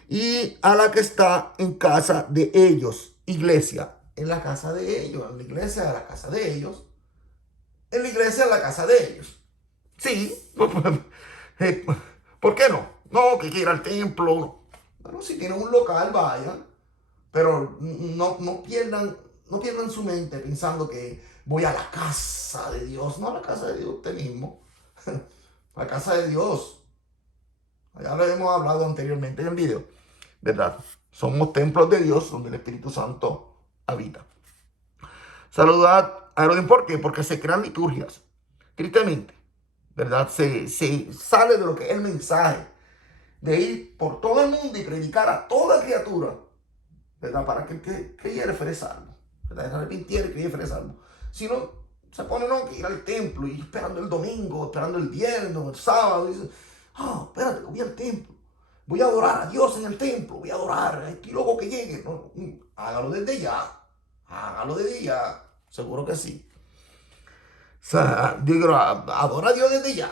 y a la que está en casa de ellos, iglesia, en la casa de ellos, en la iglesia de la casa de ellos, en la iglesia de la casa de ellos. Sí, ¿por qué no? No, que quiera al templo. Bueno, si tienen un local, vayan, pero no pierdan su mente pensando que voy a la casa de Dios. No, a la casa de Dios usted mismo. La casa de Dios. Ya lo hemos hablado anteriormente en el video, ¿verdad? Somos templos de Dios donde el Espíritu Santo habita. Saludad a Herodín. ¿Por qué? Porque se crean liturgias. Tristemente, ¿verdad? Se sale de lo que es el mensaje de ir por todo el mundo y predicar a toda criatura, ¿verdad? Para que el que creyere fuere salvo, ¿verdad? Se arrepintiera y creyere fuere salvo. Si no, se pone que ir al templo y esperando el domingo, esperando el viernes, el sábado. Y dice, espérate, voy al templo. Voy a adorar a Dios en el templo. Voy a adorar. Estoy loco que llegue. No, hágalo desde ya. Seguro que sí. sea, digo, adora a Dios desde ya.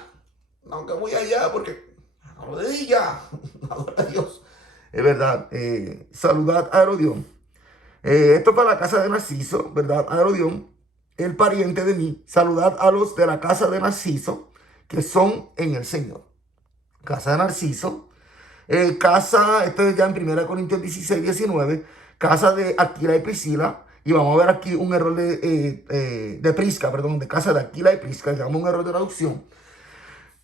Aunque voy allá porque adoro desde ya. Adora a Dios. Es verdad. Saludad a Herodión. Esto para la casa de Narciso, ¿verdad? A Herodión, el pariente de mí. Saludad a los de la casa de Narciso, que son en el Señor. Casa de Narciso. Casa, esto es ya en 1 Corintios 16, 19. Casa de Aquila y Priscila. Y vamos a ver aquí un error de Prisca, perdón, de casa de Aquila y Prisca. Digamos un error de traducción.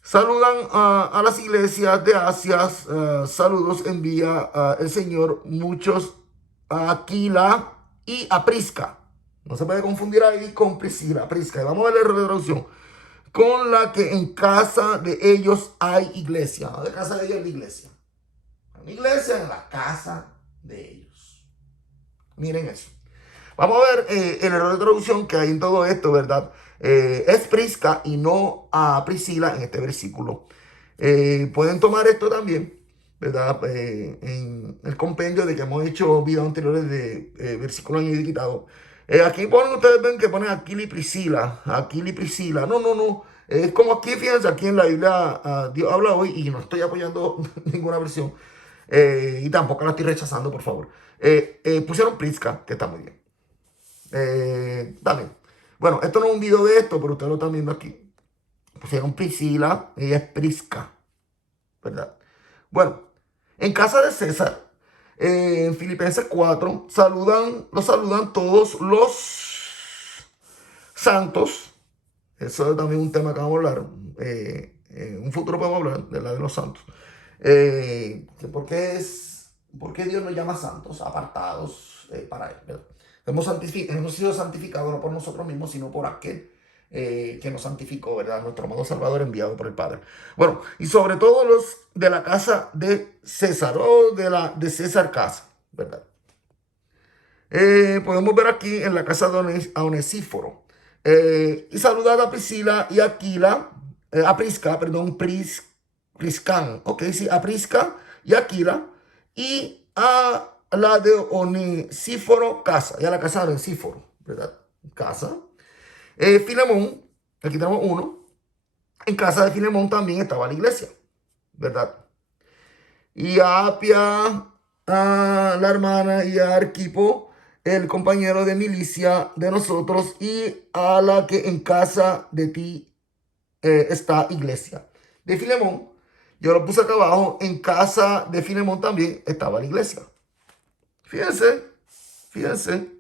Saludan a las iglesias de Asia. Saludos envía el Señor muchos a Aquila y a Prisca. No se puede confundir ahí con Priscila, Prisca. Y vamos a ver el error de traducción. Con la que en casa de ellos hay iglesia. No de casa de ellos hay la iglesia. Hay una iglesia en la casa de ellos. Miren eso. Vamos a ver el error de traducción que hay en todo esto, ¿verdad? Es Prisca y no a Priscila en este versículo. Pueden tomar esto también, ¿verdad? En el compendio de que hemos hecho videos anteriores de versículos añadidos y quitados. Aquí ponen, ustedes ven que ponen Aquila y Priscila. Aquila y Priscila. No, no, no. Es como aquí, fíjense, aquí en la Biblia Dios habla hoy y no estoy apoyando ninguna versión. Y tampoco la estoy rechazando, por favor. Pusieron Prisca, que está muy bien. Dale. Bueno, esto no es un video de esto, pero ustedes lo están viendo aquí. Pusieron Priscila, ella es Prisca, ¿verdad? Bueno, en casa de César, en Filipenses 4, los saludan todos los santos. Eso es también un tema que vamos a hablar. En un futuro podemos hablar de la de los santos. ¿Por qué Dios nos llama santos, apartados para Él? ¿Verdad? Hemos sido santificados no por nosotros mismos, sino por aquel que nos santificó, ¿verdad? Nuestro amado Salvador enviado por el Padre. Bueno, y sobre todo los de la casa de César, o de César casa, ¿verdad? Podemos ver aquí en la casa de Onesíforo. Y saludad a Priscila y Aquila, a Prisca, perdón, Priscan, ok, sí, a Prisca y Aquila, y a la de Onesíforo casa, y a la casa de Onesíforo, ¿verdad? Casa. Filemón, aquí tenemos uno. En casa de Filemón también estaba la iglesia, ¿verdad? Y a Apia, a la hermana, y a Arquipo, el compañero de milicia de nosotros, y a la que en casa de ti está iglesia. De Filemón, yo lo puse acá abajo, en casa de Filemón también estaba la iglesia. Fíjense, fíjense.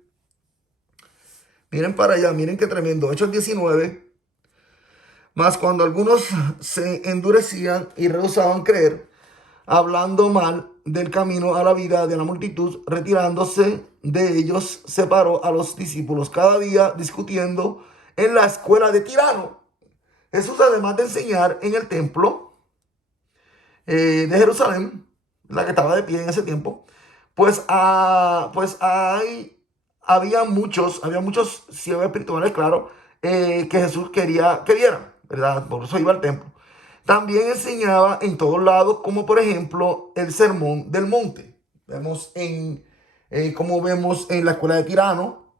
Miren para allá, miren qué tremendo. Hechos 19. Mas cuando algunos se endurecían y rehusaban creer, hablando mal del camino a la vida de la multitud, retirándose de ellos, separó a los discípulos cada día discutiendo en la escuela de Tirano. Jesús, además de enseñar en el templo de Jerusalén, la que estaba de pie en ese tiempo, había muchos ciegos espirituales, claro, que Jesús quería que vieran, ¿verdad? Por eso iba al templo. También enseñaba en todos lados, como por ejemplo el Sermón del Monte. Como vemos en la escuela de Tirano,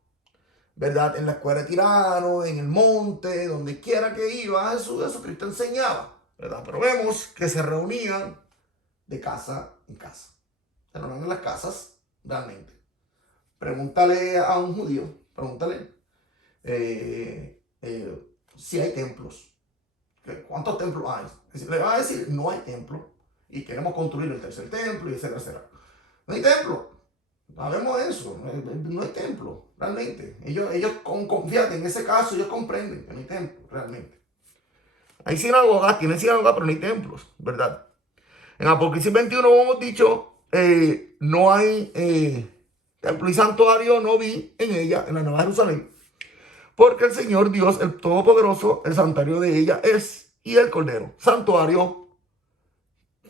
¿verdad? En la escuela de Tirano, en el monte, donde quiera que iba, Jesucristo enseñaba, ¿verdad? Pero vemos que se reunían de casa en casa. Se reunían en las casas, realmente. Pregúntale a un judío, pregúntale si hay templos. ¿Cuántos templos hay? Le va a decir, no hay templo. Y queremos construir el tercer templo y etcétera, etcétera. No hay templo. Sabemos eso. No hay templo, realmente. Fíjate, en ese caso ellos comprenden que no hay templo, realmente. Hay sinagogas, tienen sinagogas, pero no hay templos, ¿verdad? En Apocalipsis 21, como hemos dicho, no hay templo y santuario, no vi en ella, en la Nueva Jerusalén. Porque el Señor Dios, el Todopoderoso, el santuario de ella es, y el Cordero. Santuario,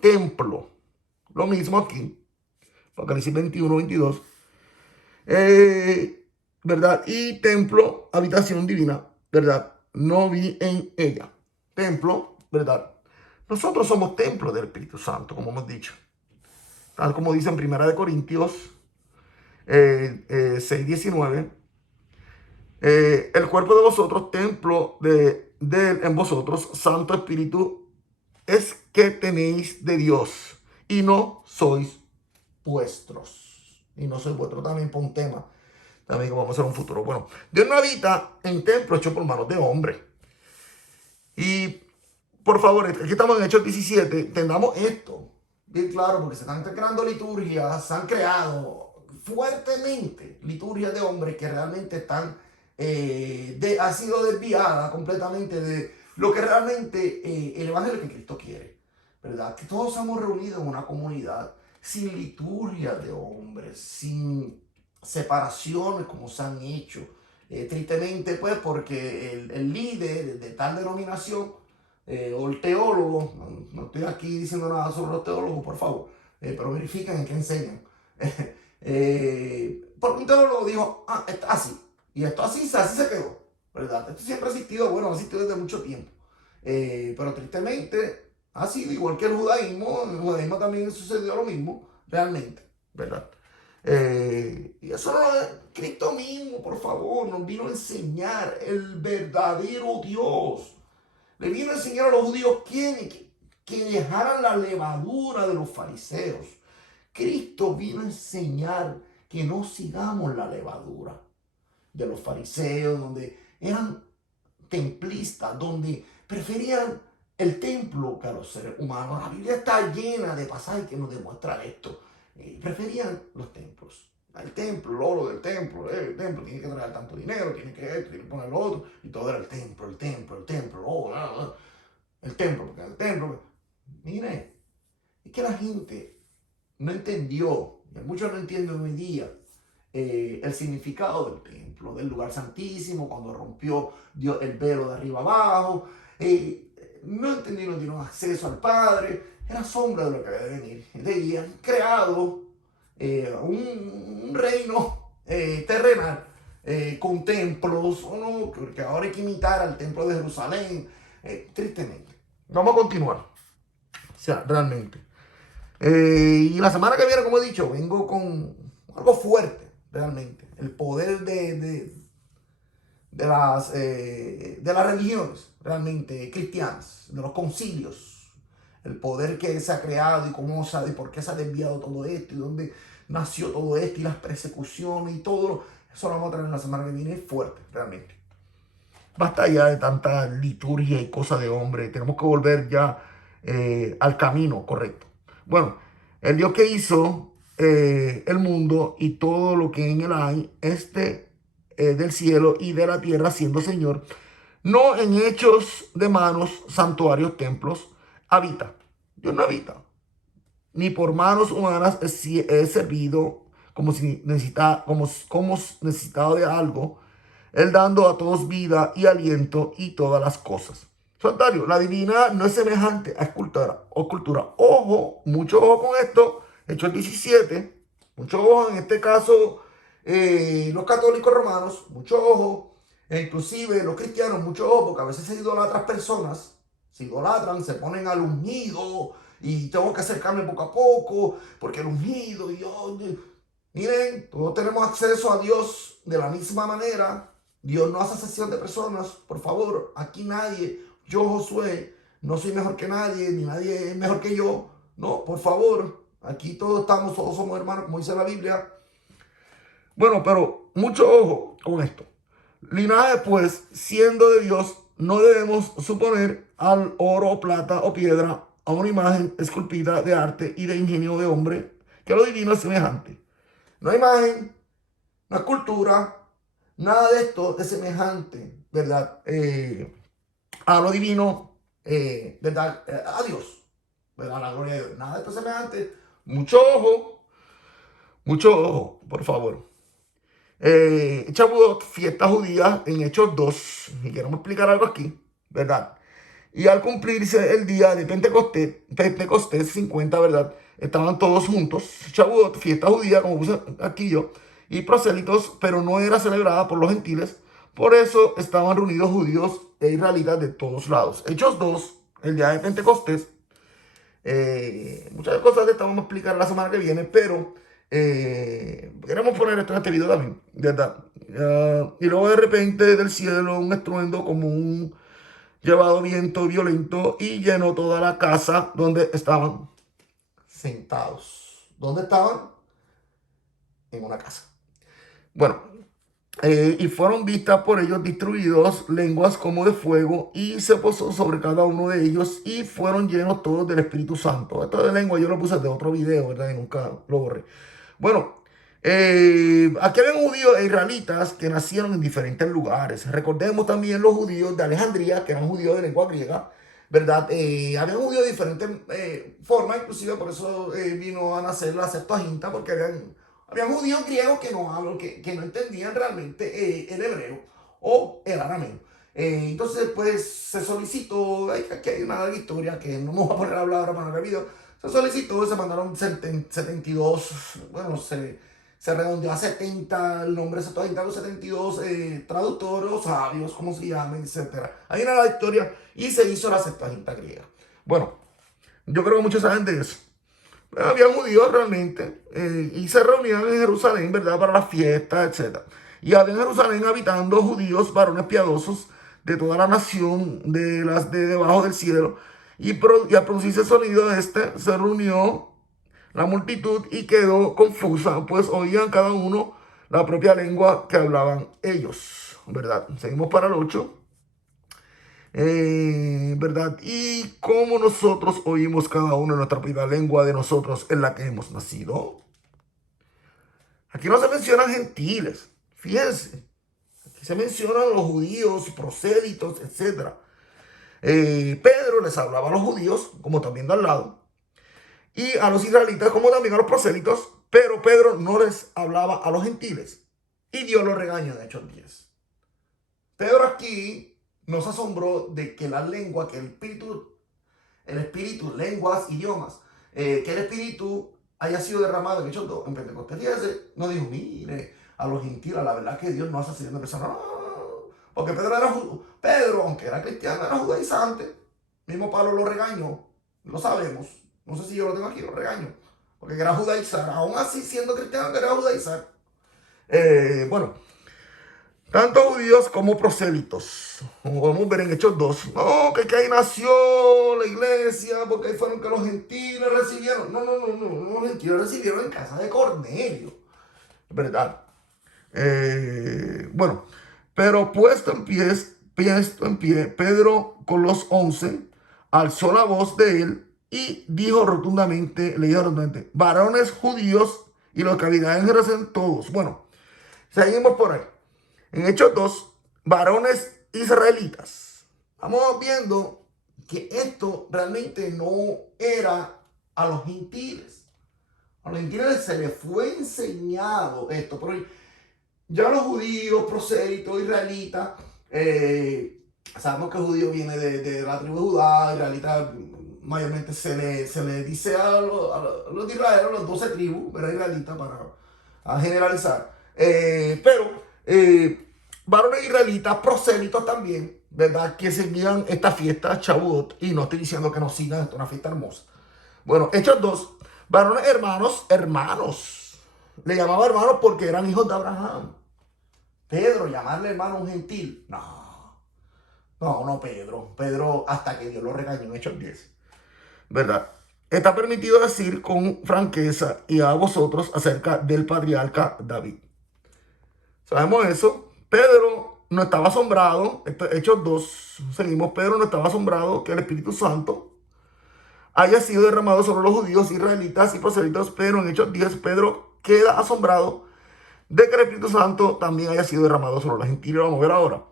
templo. Lo mismo aquí. Apocalipsis 21, 22. ¿Verdad? Y templo, habitación divina, ¿verdad? No vi en ella. Templo, ¿verdad? Nosotros somos templo del Espíritu Santo, como hemos dicho. Tal como dice en 1 Corintios 6, 19. el cuerpo de vosotros, templo de él en vosotros, Santo Espíritu, es que tenéis de Dios y no sois vuestros. Y no sois vuestros. También por un tema. También como vamos a hacer un futuro. Bueno, Dios no habita en templo hecho por manos de hombre. Y por favor, aquí estamos en Hechos 17, entendamos esto bien claro, porque se están creando liturgias, se han creado fuertemente liturgias de hombres que realmente están, ha sido desviada completamente de lo que realmente el evangelio que Cristo quiere, ¿verdad? Que todos estamos reunidos en una comunidad sin liturgias de hombres, sin separaciones como se han hecho. Tristemente, pues, porque el líder de tal denominación o el teólogo, no estoy aquí diciendo nada sobre los teólogos, por favor, pero verifiquen en qué enseñan. Porque un teólogo dijo, esto así, y esto así se quedó, ¿verdad? Esto siempre ha existido, bueno, ha existido desde mucho tiempo, pero tristemente ha sido igual que el judaísmo. En el judaísmo también sucedió lo mismo, realmente, ¿verdad? Y eso no es Cristo mismo, por favor, nos vino a enseñar el verdadero Dios. Le vino a enseñar a los judíos que dejaran la levadura de los fariseos. Cristo vino a enseñar que no sigamos la levadura de los fariseos, donde eran templistas, donde preferían el templo que a los seres humanos. La Biblia está llena de pasajes que nos demuestran esto. Preferían los templos. El templo, el oro del templo, el templo tiene que traer tanto dinero, tiene que esto, tiene que poner lo otro, y todo era el templo, el templo, el templo, el templo, porque el templo. Mire, es que la gente no entendió, y muchos no entienden hoy día, el significado del templo, del lugar santísimo, cuando rompió Dios el velo de arriba abajo. No entendieron, no dieron acceso al Padre, era sombra de lo que había de venir. Ellos han creado un reino terrenal con templos, ¿no? Que ahora hay que imitar al templo de Jerusalén, tristemente. Vamos a continuar, o sea, realmente. Y la semana que viene, como he dicho, vengo con algo fuerte, realmente. El poder de las religiones, realmente, cristianas, de los concilios. El poder que se ha creado y cómo y por qué se ha desviado todo esto y dónde nació todo esto y las persecuciones y todo. Eso lo vamos a traer la semana que viene. Es fuerte, realmente. Basta ya de tanta liturgia y cosas de hombre. Tenemos que volver ya al camino correcto. Bueno, el Dios que hizo el mundo y todo lo que en él hay, del cielo y de la tierra, siendo Señor, no en hechos de manos, santuarios, templos, habita. Dios no habita. Ni por manos humanas es servido como si como necesitado de algo, él dando a todos vida y aliento y todas las cosas. Santario, la divinidad no es semejante a escultura o cultura. Ojo, mucho ojo con esto. Hechos 17, mucho ojo en este caso, los católicos romanos, mucho ojo, e inclusive los cristianos, mucho ojo, porque a veces se idolatran personas, se idolatran, se ponen al ungido y tengo que acercarme poco a poco, porque el ungido y yo, miren, todos tenemos acceso a Dios de la misma manera. Dios no hace excepción de personas, por favor, aquí nadie, yo Josué, no soy mejor que nadie, ni nadie es mejor que yo, no, por favor, aquí todos somos hermanos, como dice la Biblia. Bueno, pero mucho ojo con esto. Linaje, pues, siendo de Dios, no debemos suponer al oro, plata o piedra, a una imagen esculpida de arte y de ingenio de hombre, que lo divino es semejante. No hay imagen, no es cultura, nada de esto es semejante, ¿verdad? A lo divino, ¿verdad? A Dios, ¿verdad? A la gloria de Dios. Nada de esto es semejante. Mucho ojo, por favor. Shavuot, fiesta judía en Hechos 2, y queremos explicar algo aquí, ¿verdad? Y al cumplirse el día de Pentecostés 50, ¿verdad? Estaban todos juntos, Shavuot, fiesta judía, como puse aquí yo, y prosélitos, pero no era celebrada por los gentiles, por eso estaban reunidos judíos e israelitas de todos lados. Hechos 2, el día de Pentecostés, muchas cosas de estas vamos a explicar la semana que viene, pero queremos poner esto en este video también, ¿verdad? Y luego de repente del cielo un estruendo como un llevado viento violento y llenó toda la casa donde estaban sentados. ¿Dónde estaban? En una casa. Bueno, y fueron vistas por ellos destruidos lenguas como de fuego y se posó sobre cada uno de ellos y fueron llenos todos del Espíritu Santo. Esto de lengua yo lo puse de otro video, ¿verdad? Y nunca lo borré. Bueno, aquí habían judíos e israelitas que nacieron en diferentes lugares. Recordemos también los judíos de Alejandría, que eran judíos de lengua griega, ¿verdad? Habían judíos de diferentes formas, inclusive por eso vino a nacer la Septuaginta, porque habían judíos griegos que no hablan, que no entendían realmente el hebreo o el arameo. Entonces, pues se solicitó, aquí hay una larga historia que no me voy a poner a hablar ahora para el video. Se solicitó, se mandaron 72, bueno, se redondeó a 70, el nombre se 72 traductores o sabios, como se llaman, etcétera. Hay una larga historia y se hizo la Septuaginta griega. Bueno, yo creo que muchos saben de eso. Había judíos realmente y se reunían en Jerusalén, ¿verdad? Para las fiestas, etcétera. Y había en Jerusalén habitando judíos, varones piadosos de toda la nación, de las de debajo del cielo. Y al producirse el sonido de este, se reunió la multitud y quedó confusa, pues oían cada uno la propia lengua que hablaban ellos, ¿verdad? Seguimos para el 8. ¿Verdad? Y como nosotros oímos cada uno en nuestra propia lengua de nosotros en la que hemos nacido. Aquí no se mencionan gentiles, fíjense. Aquí se mencionan los judíos, prosélitos, etc. Pedro les hablaba a los judíos, como también de al lado, y a los israelitas, como también a los prosélitos, pero Pedro no les hablaba a los gentiles. Y Dios los regañó en Hechos 10. Pedro aquí nos asombró de que la lengua, que el espíritu, lenguas, idiomas, que el espíritu haya sido derramado en Hechos 2, en Pentecostés. Fíjese, no dijo, mire, a los gentiles, la verdad que Dios no hace así de persona. No, porque Pedro, aunque era cristiano, era judaizante. Mismo Pablo lo regañó, lo sabemos. No sé si yo lo tengo aquí, lo regaño. Porque era judaizar, aún así siendo cristiano, que era judaizar. Bueno, tanto judíos como prosélitos. Como podemos ver en Hechos 2. No, que ahí nació la iglesia, porque ahí fueron que los gentiles recibieron. No, los gentiles recibieron en casa de Cornelio. ¿Verdad? Bueno, pero puesto en pie, Pedro con los 11 alzó la voz de él y dijo rotundamente, le dijo rotundamente, varones judíos y los que habitan en Jerusalén todos. Bueno, seguimos por ahí. En Hechos 2, varones israelitas. Estamos viendo que esto realmente no era a los gentiles. A los gentiles se les fue enseñado esto. Pero ya los judíos, prosélitos, israelitas, sabemos que judío viene de la tribu de Judá, israelita mayormente se le dice a los de Israel, a los 12 tribus, ¿verdad? Israelitas para generalizar. Pero varones israelitas, prosélitos también, ¿verdad? Que seguían esta fiesta Shavuot, y no estoy diciendo que no sigan, esto es una fiesta hermosa. Bueno, Hechos 2, varones hermanos. Le llamaba hermanos porque eran hijos de Abraham. Pedro, llamarle hermano a un gentil. No, Pedro. Pedro, hasta que Dios lo regañó en Hechos 10. ¿Verdad? Está permitido decir con franqueza y a vosotros acerca del patriarca David. Sabemos eso. Pedro no estaba asombrado. Hechos 2, seguimos. Pedro no estaba asombrado que el Espíritu Santo haya sido derramado sobre los judíos, israelitas y proselitos, pero en Hechos 10 Pedro queda asombrado de que el Espíritu Santo también haya sido derramado sobre los gentiles. Lo vamos a ver ahora.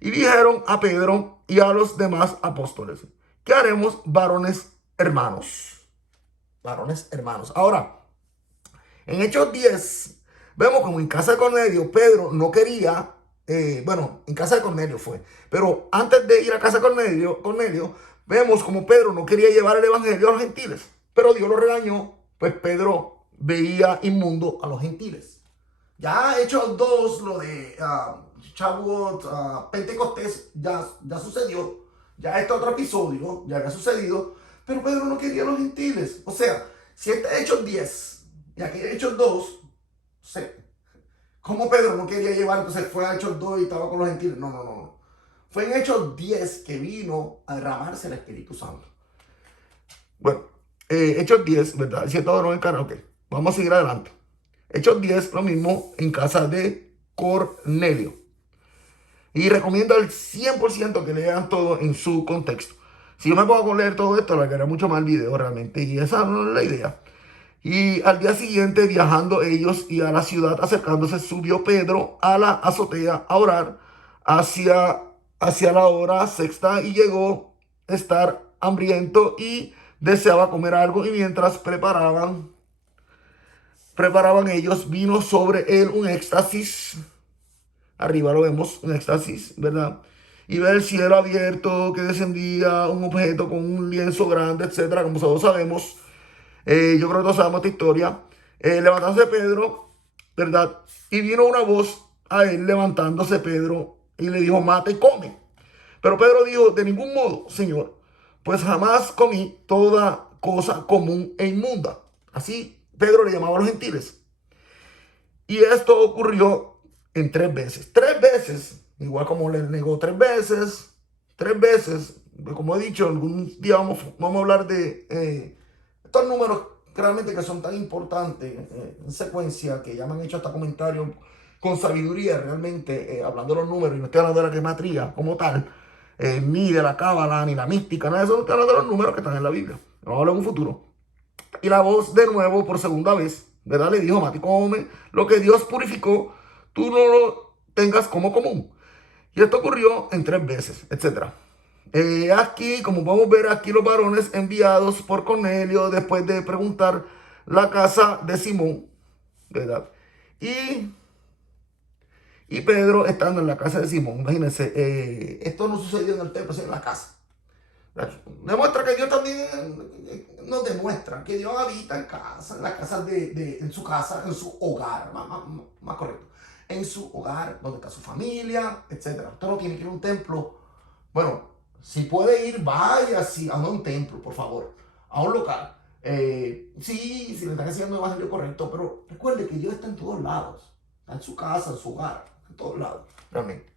Y dijeron a Pedro y a los demás apóstoles, ¿qué haremos, varones hermanos? Varones hermanos. Ahora, en Hechos 10, vemos como en casa de Cornelio, Pedro no quería, bueno, en casa de Cornelio fue, pero antes de ir a casa de Cornelio, vemos como Pedro no quería llevar el evangelio a los gentiles, pero Dios lo regañó, pues Pedro veía inmundo a los gentiles. Ya Hechos 2, lo de Shavuot, Pentecostés, ya sucedió, ya este otro episodio ya había sucedido, pero Pedro no quería a los gentiles. O sea, si este Hechos 10 y aquí Hechos 2, como Pedro no quería llevar, entonces fue a Hechos 2 y estaba con los gentiles. No, no, no, no. Fue en Hechos 10 que vino a derramarse el Espíritu Santo. Bueno, Hechos 10, ¿verdad? Si todo no en cara, ok. Vamos a seguir adelante. Hechos 10, lo mismo en casa de Cornelio. Y recomiendo al 100% que lean todo en su contexto. Si yo me pongo a leer todo esto, le quedaría mucho más el video realmente. Y esa no es la idea. Y al día siguiente, viajando ellos y a la ciudad acercándose, subió Pedro a la azotea a orar hacia, hacia la hora sexta y llegó a estar hambriento y deseaba comer algo. Y mientras preparaban ellos, vino sobre él un éxtasis. Arriba lo vemos, un éxtasis, ¿verdad? Y ve el cielo abierto, que descendía un objeto con un lienzo grande, etcétera, como todos sabemos. Yo creo que todos sabemos esta historia. Levantándose Pedro, ¿verdad? Y vino una voz a él levantándose Pedro y le dijo, mata y come. Pero Pedro dijo, de ningún modo, Señor, pues jamás comí toda cosa común e inmunda. Así Pedro le llamaba a los gentiles. Y esto ocurrió en 3 veces. 3 veces, igual como le negó 3 veces, 3 veces. Como he dicho, algún día vamos a hablar de estos números realmente que son tan importantes en secuencia, que ya me han hecho hasta comentarios con sabiduría, realmente, hablando de los números, y no estoy hablando de la gematría como tal, ni de la cábala, ni la mística, nada de eso, no estoy hablando de los números que están en la Biblia. Vamos a hablar en un futuro. Y la voz de nuevo, por segunda vez, ¿verdad? Le dijo, Mati, come lo que Dios purificó, tú no lo tengas como común. Y esto ocurrió en 3 veces, etcétera. Aquí, como podemos ver, aquí los varones enviados por Cornelio después de preguntar la casa de Simón, ¿verdad? Y, y Pedro estando en la casa de Simón, imagínense, esto no sucedió en el templo, sino en la casa. Demuestra que Dios también nos demuestra que Dios habita en casa, en las casas en su casa, en su hogar, más correcto, en su hogar, donde está su familia, etc. Usted no tiene que ir a un templo. Bueno, si puede ir, vaya a un templo, por favor, a un local. Sí, si le están haciendo el evangelio correcto, pero recuerde que Dios está en todos lados. Está en su casa, en su hogar, en todos lados, realmente.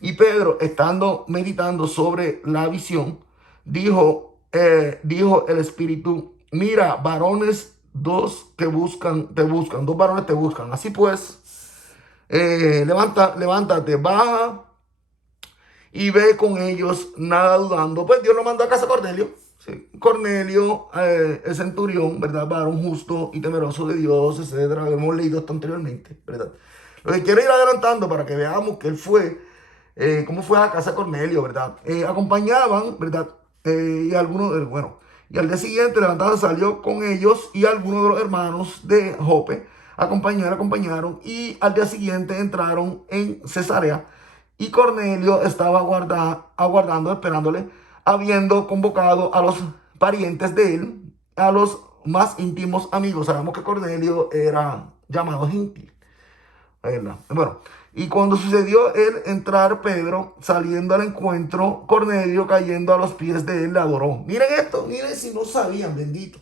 Y Pedro, estando meditando sobre la visión, dijo el Espíritu, mira, varones, te buscan, dos varones te buscan. Así pues, levántate, baja y ve con ellos, nada dudando. Pues Dios lo mandó a casa a Cornelio. Sí. Cornelio, el centurión, ¿verdad? Varón justo y temeroso de Dios, etcétera. Hemos leído esto anteriormente, ¿verdad? Lo que quiero ir adelantando para que veamos que él fue, cómo fue a la casa de Cornelio, ¿verdad? Acompañaban, ¿verdad? Y algunos, bueno, y al día siguiente levantado salió con ellos y algunos de los hermanos de Jope acompañaron y al día siguiente entraron en Cesarea y Cornelio estaba aguardando, esperándole, habiendo convocado a los parientes de él, a los más íntimos amigos. Sabemos que Cornelio era llamado gentil, ¿verdad? Bueno, y cuando sucedió el entrar Pedro, saliendo al encuentro, Cornelio cayendo a los pies de él, le adoró. Miren esto, miren si no sabían, bendito.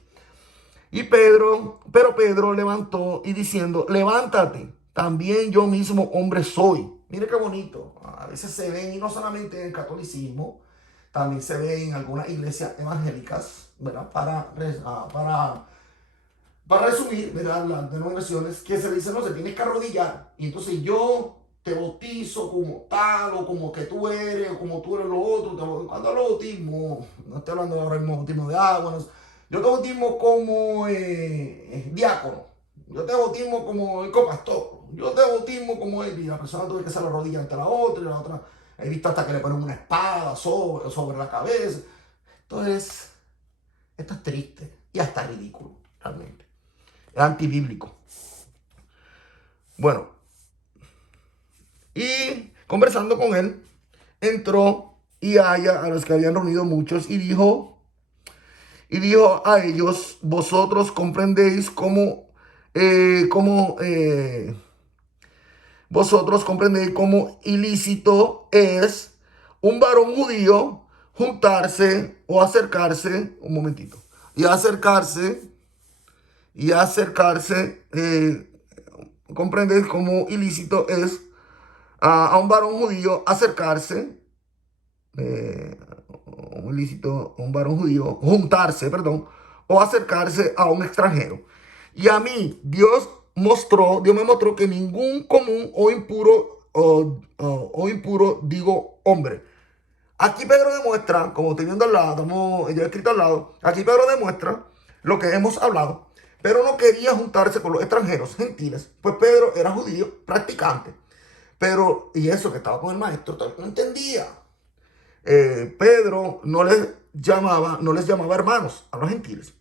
Pero Pedro levantó y diciendo, levántate, también yo mismo hombre soy. Mire qué bonito. A veces se ven, y no solamente en el catolicismo, también se ve en algunas iglesias evangélicas, ¿verdad? Para resumir, ¿verdad? Las denominaciones que se dicen, no, se tienes que arrodillar. Y entonces yo te bautizo como tal, o como que tú eres, o como tú eres lo otro. Cuando hablo de bautismo, no estoy hablando ahora mismo de bautismo de agua, no sé. Yo te bautismo como diácono. Yo te bautismo como el copastor. Yo te bautismo como él. Y la persona tuve que hacer la rodilla ante la otra. Y la otra, he visto hasta que le ponen una espada sobre la cabeza. Entonces, esto es triste y hasta ridículo, realmente. Es antibíblico. Bueno, y conversando con él, entró y halla a los que habían reunido muchos y dijo a ellos, vosotros comprendéis vosotros comprendéis cómo ilícito es un varón judío juntarse o acercarse, un momentito, y acercarse comprendéis como ilícito es a un varón judío acercarse, eh, un ilícito a un varón judío, juntarse, perdón, o acercarse a un extranjero. Y a mí Dios me mostró que ningún común o impuro, o impuro, digo hombre. Aquí Pedro demuestra, como estoy viendo al lado, yo he escrito al lado, aquí Pedro demuestra lo que hemos hablado. Pero no quería juntarse con los extranjeros gentiles, pues Pedro era judío, practicante. Pero, y eso que estaba con el maestro, no entendía. Pedro no les llamaba hermanos a los gentiles.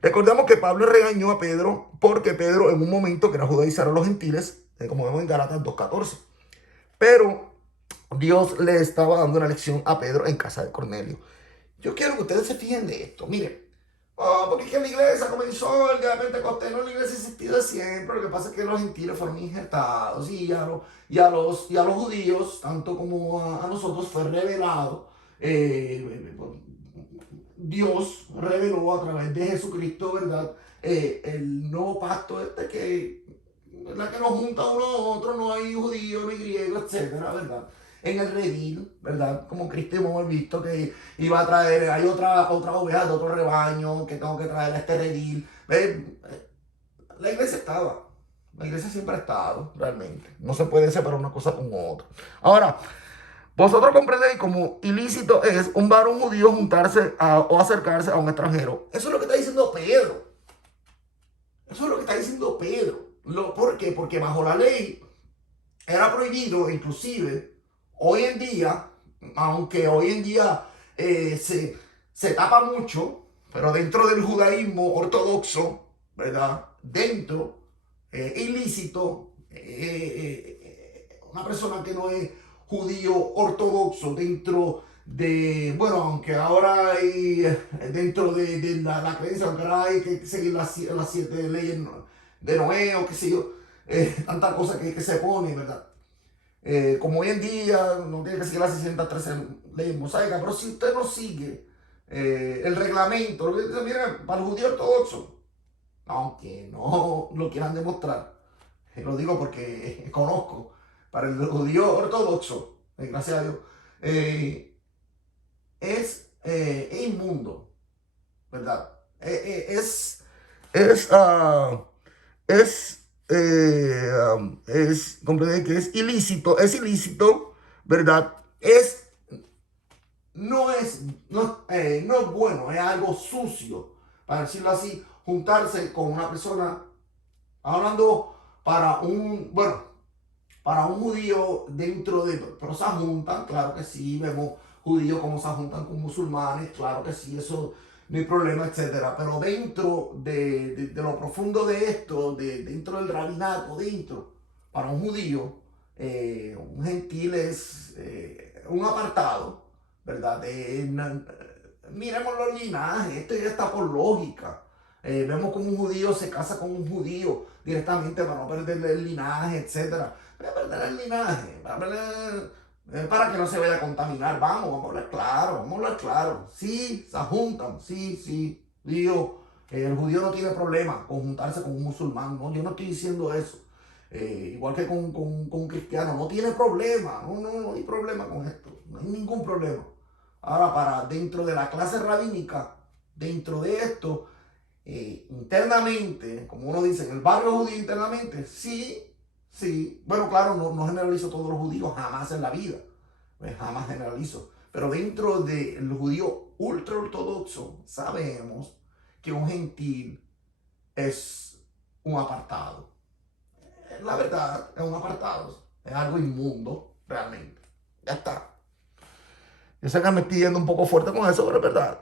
Recordemos que Pablo regañó a Pedro porque Pedro en un momento quería judaizar a los gentiles, como vemos en Gálatas 2:14. Pero Dios le estaba dando una lección a Pedro en casa de Cornelio. Yo quiero que ustedes se fijen de esto. Miren, porque es que la iglesia comenzó el día de Pentecostés, no, la iglesia ha existido de siempre. Lo que pasa es que los gentiles fueron injertados y a los judíos, tanto como a nosotros, fue revelado. Dios reveló a través de Jesucristo, ¿verdad? El nuevo pacto ¿verdad? Que nos junta uno a otro, no hay judío, no hay griego, etcétera, ¿verdad? En el redil, ¿verdad? Como Cristo hemos visto que iba a traer, hay otra oveja de otro rebaño que tengo que traer a este redil. La iglesia estaba, la iglesia siempre ha estado, realmente. No se puede separar una cosa con otra. Ahora, vosotros comprendéis como ilícito es un varón judío juntarse o acercarse a un extranjero. Eso es lo que está diciendo Pedro. Eso es lo que está diciendo Pedro. ¿Por qué? Porque bajo la ley era prohibido, inclusive hoy en día, aunque hoy en día se tapa mucho, pero dentro del judaísmo ortodoxo, ¿verdad? Dentro, ilícito, una persona que no es judío ortodoxo, dentro de, bueno, aunque ahora hay, dentro de la creencia, aunque ahora hay que seguir las 7 leyes de Noé o qué sé yo, tantas cosas que se ponen, ¿verdad? Como hoy en día no tiene que seguir las 613 leyes mosaicas, pero si usted no sigue el reglamento, lo que dice, mire, para el judío ortodoxo, aunque no lo quieran demostrar, lo digo porque conozco, para el judío ortodoxo, gracias a Dios, es inmundo, ¿verdad? Es, ah, comprende que es ilícito, ¿verdad? No es bueno, es algo sucio, para decirlo así, juntarse con una persona, hablando bueno, para un judío pero se juntan, claro que sí, vemos judíos como se juntan con musulmanes, claro que sí, eso no hay problema, etcétera. Pero dentro de lo profundo de esto, dentro del rabinato, para un judío, un gentil es un apartado, ¿verdad? Miremos los linajes, esto ya está por lógica. Vemos como un judío se casa con un judío directamente para no perder el linaje, etcétera. Voy a perder el linaje, para que no se vaya a contaminar. Vamos a hablar claro, vamos a hablar claro. Sí, se juntan, sí, digo, el judío no tiene problema con juntarse con un musulmán, no, yo no estoy diciendo eso. Igual que con un cristiano, no tiene problema, no hay problema con esto, no hay ningún problema. Ahora, para dentro de la clase rabínica, dentro de esto, internamente, como uno dice, en el barrio judío internamente, sí. Bueno, claro, no generalizo todos los judíos, jamás en la vida, jamás generalizo. Pero dentro del judío ultra ortodoxo, sabemos que un gentil es un apartado. La verdad, es un apartado, es algo inmundo, realmente. Ya está. Yo sé que me estoy yendo un poco fuerte con eso, pero es verdad.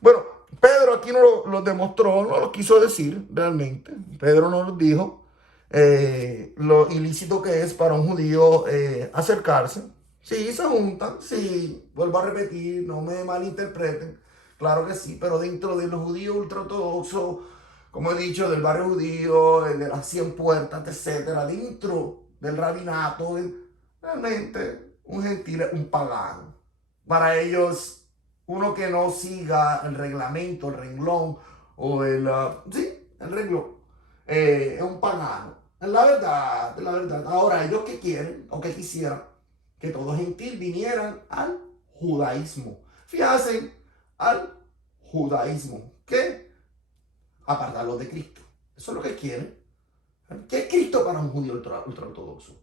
Bueno, Pedro aquí no lo demostró, no lo quiso decir realmente. Pedro no lo dijo. Lo ilícito que es para un judío acercarse. Sí, se juntan, sí, vuelvo a repetir, no me malinterpreten. Claro que sí, pero dentro de los judíos ultraortodoxos, como he dicho, del barrio judío, el de las 100 puertas, etcétera, dentro del rabinato, realmente un gentil es un pagano. Para ellos, uno que no siga el reglamento, el renglón, o sí, el renglón, es un pagano. Es la verdad, es la verdad. Ahora, ellos que quieren o que quisieran que todo gentil vinieran al judaísmo. Fíjense, al judaísmo. ¿Qué? Apartarlos de Cristo. Eso es lo que quieren. ¿Qué es Cristo para un judío ultra ortodoxo?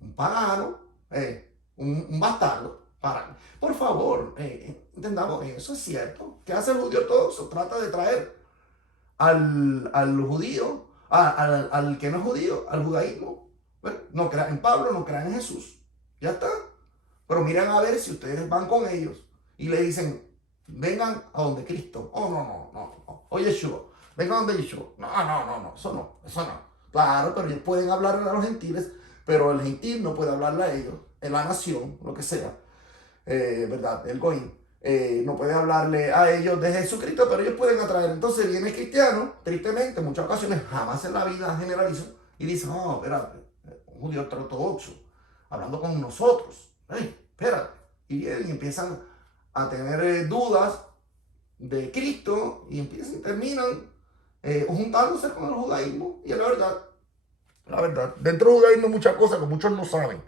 Un pagano, un bastardo. Por favor, entendamos eso, es cierto. ¿Qué hace el judío ortodoxo? Trata de traer al judío, al que no es judío, al judaísmo. Bueno, no crean en Pablo, no crean en Jesús. Ya está. Pero miren a ver si ustedes van con ellos y le dicen, vengan a donde Cristo. Oh, no. Oye, Yeshua, vengan a donde Yeshua. No, eso no. Claro, pero ellos pueden hablar a los gentiles, pero el gentil no puede hablarle a ellos, en la nación, lo que sea, ¿verdad? El Goín. No puede hablarle a ellos de Jesucristo, pero ellos pueden atraer. Entonces viene el cristiano, tristemente, en muchas ocasiones, jamás en la vida generalizo, y dice, no, espérate, un judío ortodoxo, hablando con nosotros. Espérate. Y empiezan a tener dudas de Cristo y empiezan y terminan juntándose con el judaísmo. Y es la verdad, dentro del judaísmo hay muchas cosas que muchos no saben.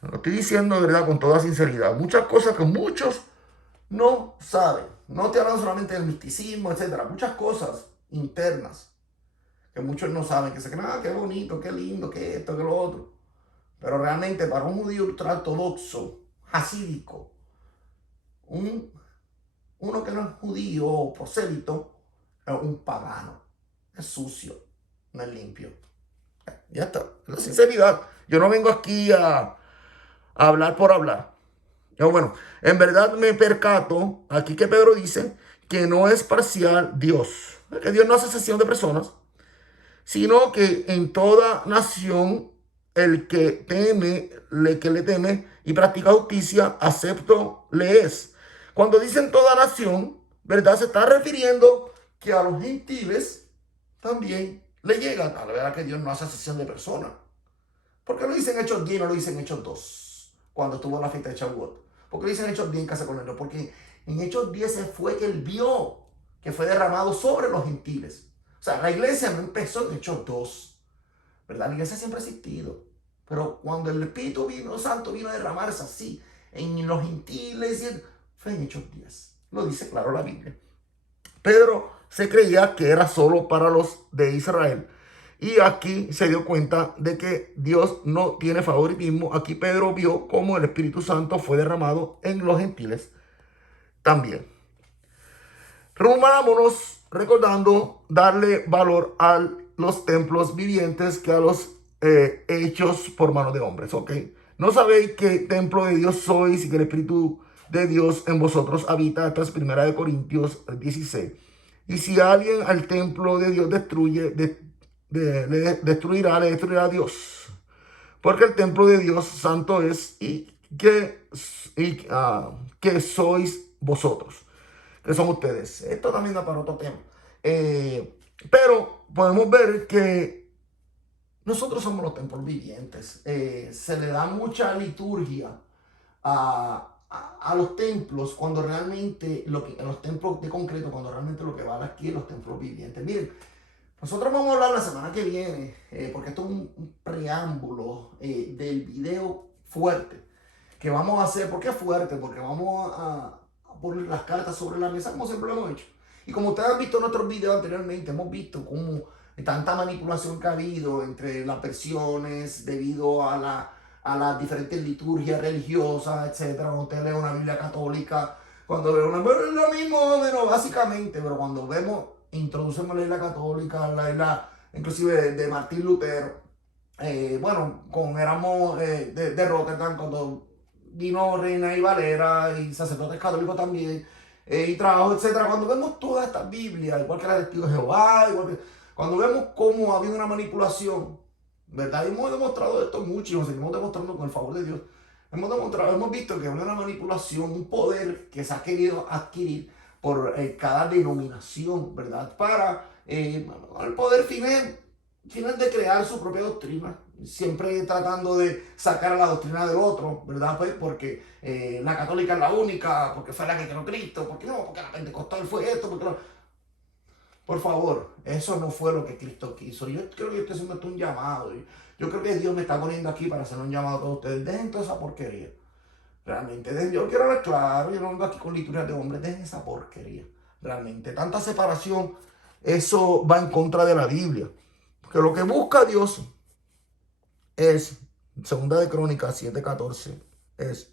Lo estoy diciendo de verdad con toda sinceridad. Muchas cosas que muchos no saben. No estoy hablando solamente del misticismo, etcétera. Muchas cosas internas que muchos no saben, que se creen, qué bonito, qué lindo, qué esto, qué lo otro. Pero realmente para un judío ultra ortodoxo, hasídico, uno que no es judío o prosélito, es un pagano. Es sucio, no es limpio. Ya está, es la sinceridad. Yo no vengo aquí a hablar por hablar. Yo, bueno, en verdad me percato aquí que Pedro dice que no es parcial Dios, que Dios no hace excepción de personas, sino que en toda nación el que teme, que le teme y practica justicia, acepto le es. Cuando dicen toda nación, ¿verdad? Se está refiriendo que a los gentiles también le llegan. A la verdad que Dios no hace excepción de personas. ¿Por qué lo dicen Hechos 10 y no lo dicen Hechos 2? Cuando tuvo la fiesta de Shavuot. ¿Por qué lo dicen Hechos 10 en casa con él? Porque en Hechos 10 se fue que él vio que fue derramado sobre los gentiles. O sea, la iglesia no empezó en Hechos 2, ¿verdad? La iglesia siempre ha existido. Pero cuando el Espíritu Santo vino a derramarse así en los gentiles, fue en Hechos 10. Lo dice claro la Biblia. Pedro se creía que era solo para los de Israel. Y aquí se dio cuenta de que Dios no tiene favoritismo. Aquí Pedro vio cómo el Espíritu Santo fue derramado en los gentiles también. Rumámonos recordando darle valor a los templos vivientes que a los hechos por mano de hombres, ¿ok? ¿No sabéis qué templo de Dios sois y que el Espíritu de Dios en vosotros habita? Esta es 1 Corintios 16. Y si alguien al templo de Dios destruye, le destruirá a Dios. Porque el templo de Dios santo es que sois vosotros, que son ustedes. Esto también da para otro tema. Pero podemos ver que nosotros somos los templos vivientes. Se le da mucha liturgia a los templos cuando realmente, a los templos de concreto, cuando realmente lo que vale aquí es los templos vivientes. Miren, nosotros vamos a hablar la semana que viene, porque esto es un preámbulo del video fuerte que vamos a hacer. ¿Por qué fuerte? Porque vamos a poner las cartas sobre la mesa como siempre lo hemos hecho. Y como ustedes han visto en nuestros videos anteriormente, hemos visto cómo tanta manipulación que ha habido entre las versiones debido a las diferentes liturgias religiosas, etcétera. Cuando usted lee una Biblia católica, cuando lee una... Bueno, es lo mismo, pero básicamente, pero cuando introducemos la isla católica, la isla inclusive de Martín Lutero, bueno, éramos de Rotterdam, cuando vino Reina y Valera y sacerdotes católicos también, y trabajo, etcétera. Cuando vemos toda esta Biblia, igual que la de Testigo de Jehová, cuando vemos cómo ha habido una manipulación, ¿verdad? Y hemos demostrado esto mucho y nos seguimos demostrando con el favor de Dios. Hemos visto que hay una manipulación, un poder que se ha querido adquirir por cada denominación, ¿verdad? Para el poder final de crear su propia doctrina, siempre tratando de sacar a la doctrina del otro, ¿verdad? Pues porque la católica es la única, porque fue la que creó Cristo, porque no, porque la pentecostal fue esto, porque no. Por favor, eso no fue lo que Cristo quiso. Yo creo que yo estoy haciendo esto un llamado. Yo creo que Dios me está poniendo aquí para hacer un llamado a todos ustedes. Dejen toda esa porquería. Realmente, yo quiero hablar claro, yo no ando aquí con liturgias de hombres, dejen esa porquería. Realmente, tanta separación, eso va en contra de la Biblia. Porque lo que busca Dios es, segunda de Crónicas 7:14, es,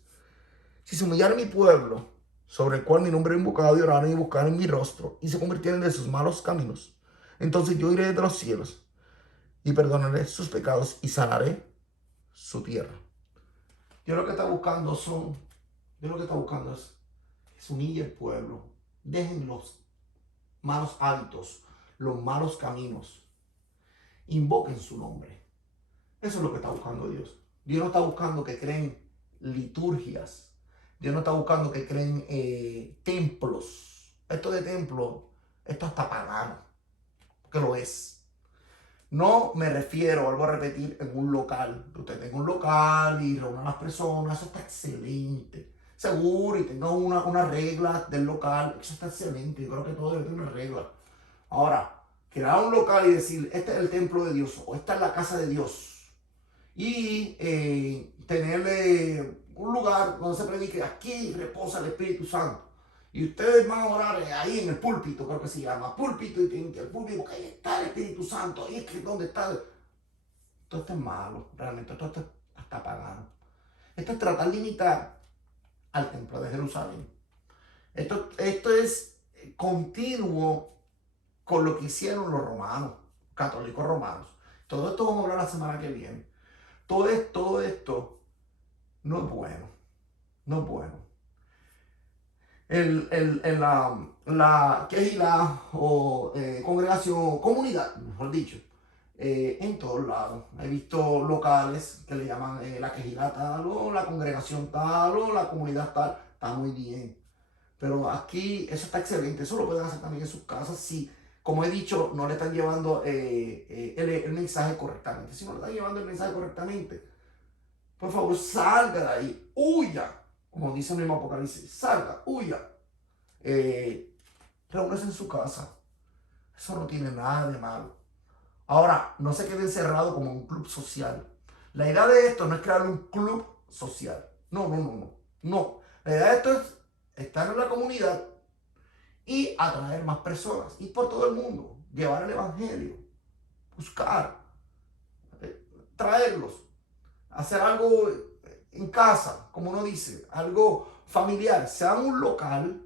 si se humillara mi pueblo, sobre el cual mi nombre es invocado, y oraran y buscaran mi rostro, y se convirtieran de sus malos caminos, entonces yo iré desde los cielos, y perdonaré sus pecados, y sanaré su tierra. Yo lo que está buscando son, yo lo que está buscando es que se humille el pueblo, dejen los malos hábitos, los malos caminos, invoquen su nombre. Eso es lo que está buscando Dios. Dios no está buscando que creen liturgias. Dios no está buscando que creen templos. Esto de templo, esto está pagano, que lo es. No me refiero, vuelvo a repetir, en un local. Usted tenga un local y reúna a las personas, eso está excelente. Seguro, y tenga una regla del local, eso está excelente. Yo creo que todo debe tener una regla. Ahora, crear un local y decir, este es el templo de Dios o esta es la casa de Dios. Y tenerle un lugar donde se predique, aquí reposa el Espíritu Santo. Y ustedes van a orar ahí en el púlpito, creo que se llama, púlpito, y tienen que el púlpito, porque ahí está el Espíritu Santo, ahí es que donde está. Todo esto es malo, realmente, todo esto está pagano. Esto es tratar de imitar al templo de Jerusalén. Esto es continuo con lo que hicieron los romanos, católicos romanos. Todo esto vamos a hablar la semana que viene. Todo esto no es bueno, no es bueno. La quejilá o congregación, comunidad, mejor dicho, en todos lados. He visto locales que le llaman la quejilá tal o la congregación tal o la comunidad tal. Está muy bien. Pero aquí eso está excelente. Eso lo pueden hacer también en sus casas si, como he dicho, no le están llevando el mensaje correctamente. Si no le están llevando el mensaje correctamente, por favor, salga de ahí. Huya. Como dice el mismo Apocalipsis. Salga, huya. Reúnese en su casa. Eso no tiene nada de malo. Ahora, no se quede encerrado como un club social. La idea de esto no es crear un club social. No, no, no, no. No. La idea de esto es estar en la comunidad y atraer más personas. Ir por todo el mundo. Llevar el evangelio. Buscar. Traerlos. Hacer algo en casa, como uno dice. Algo familiar. Sea un local.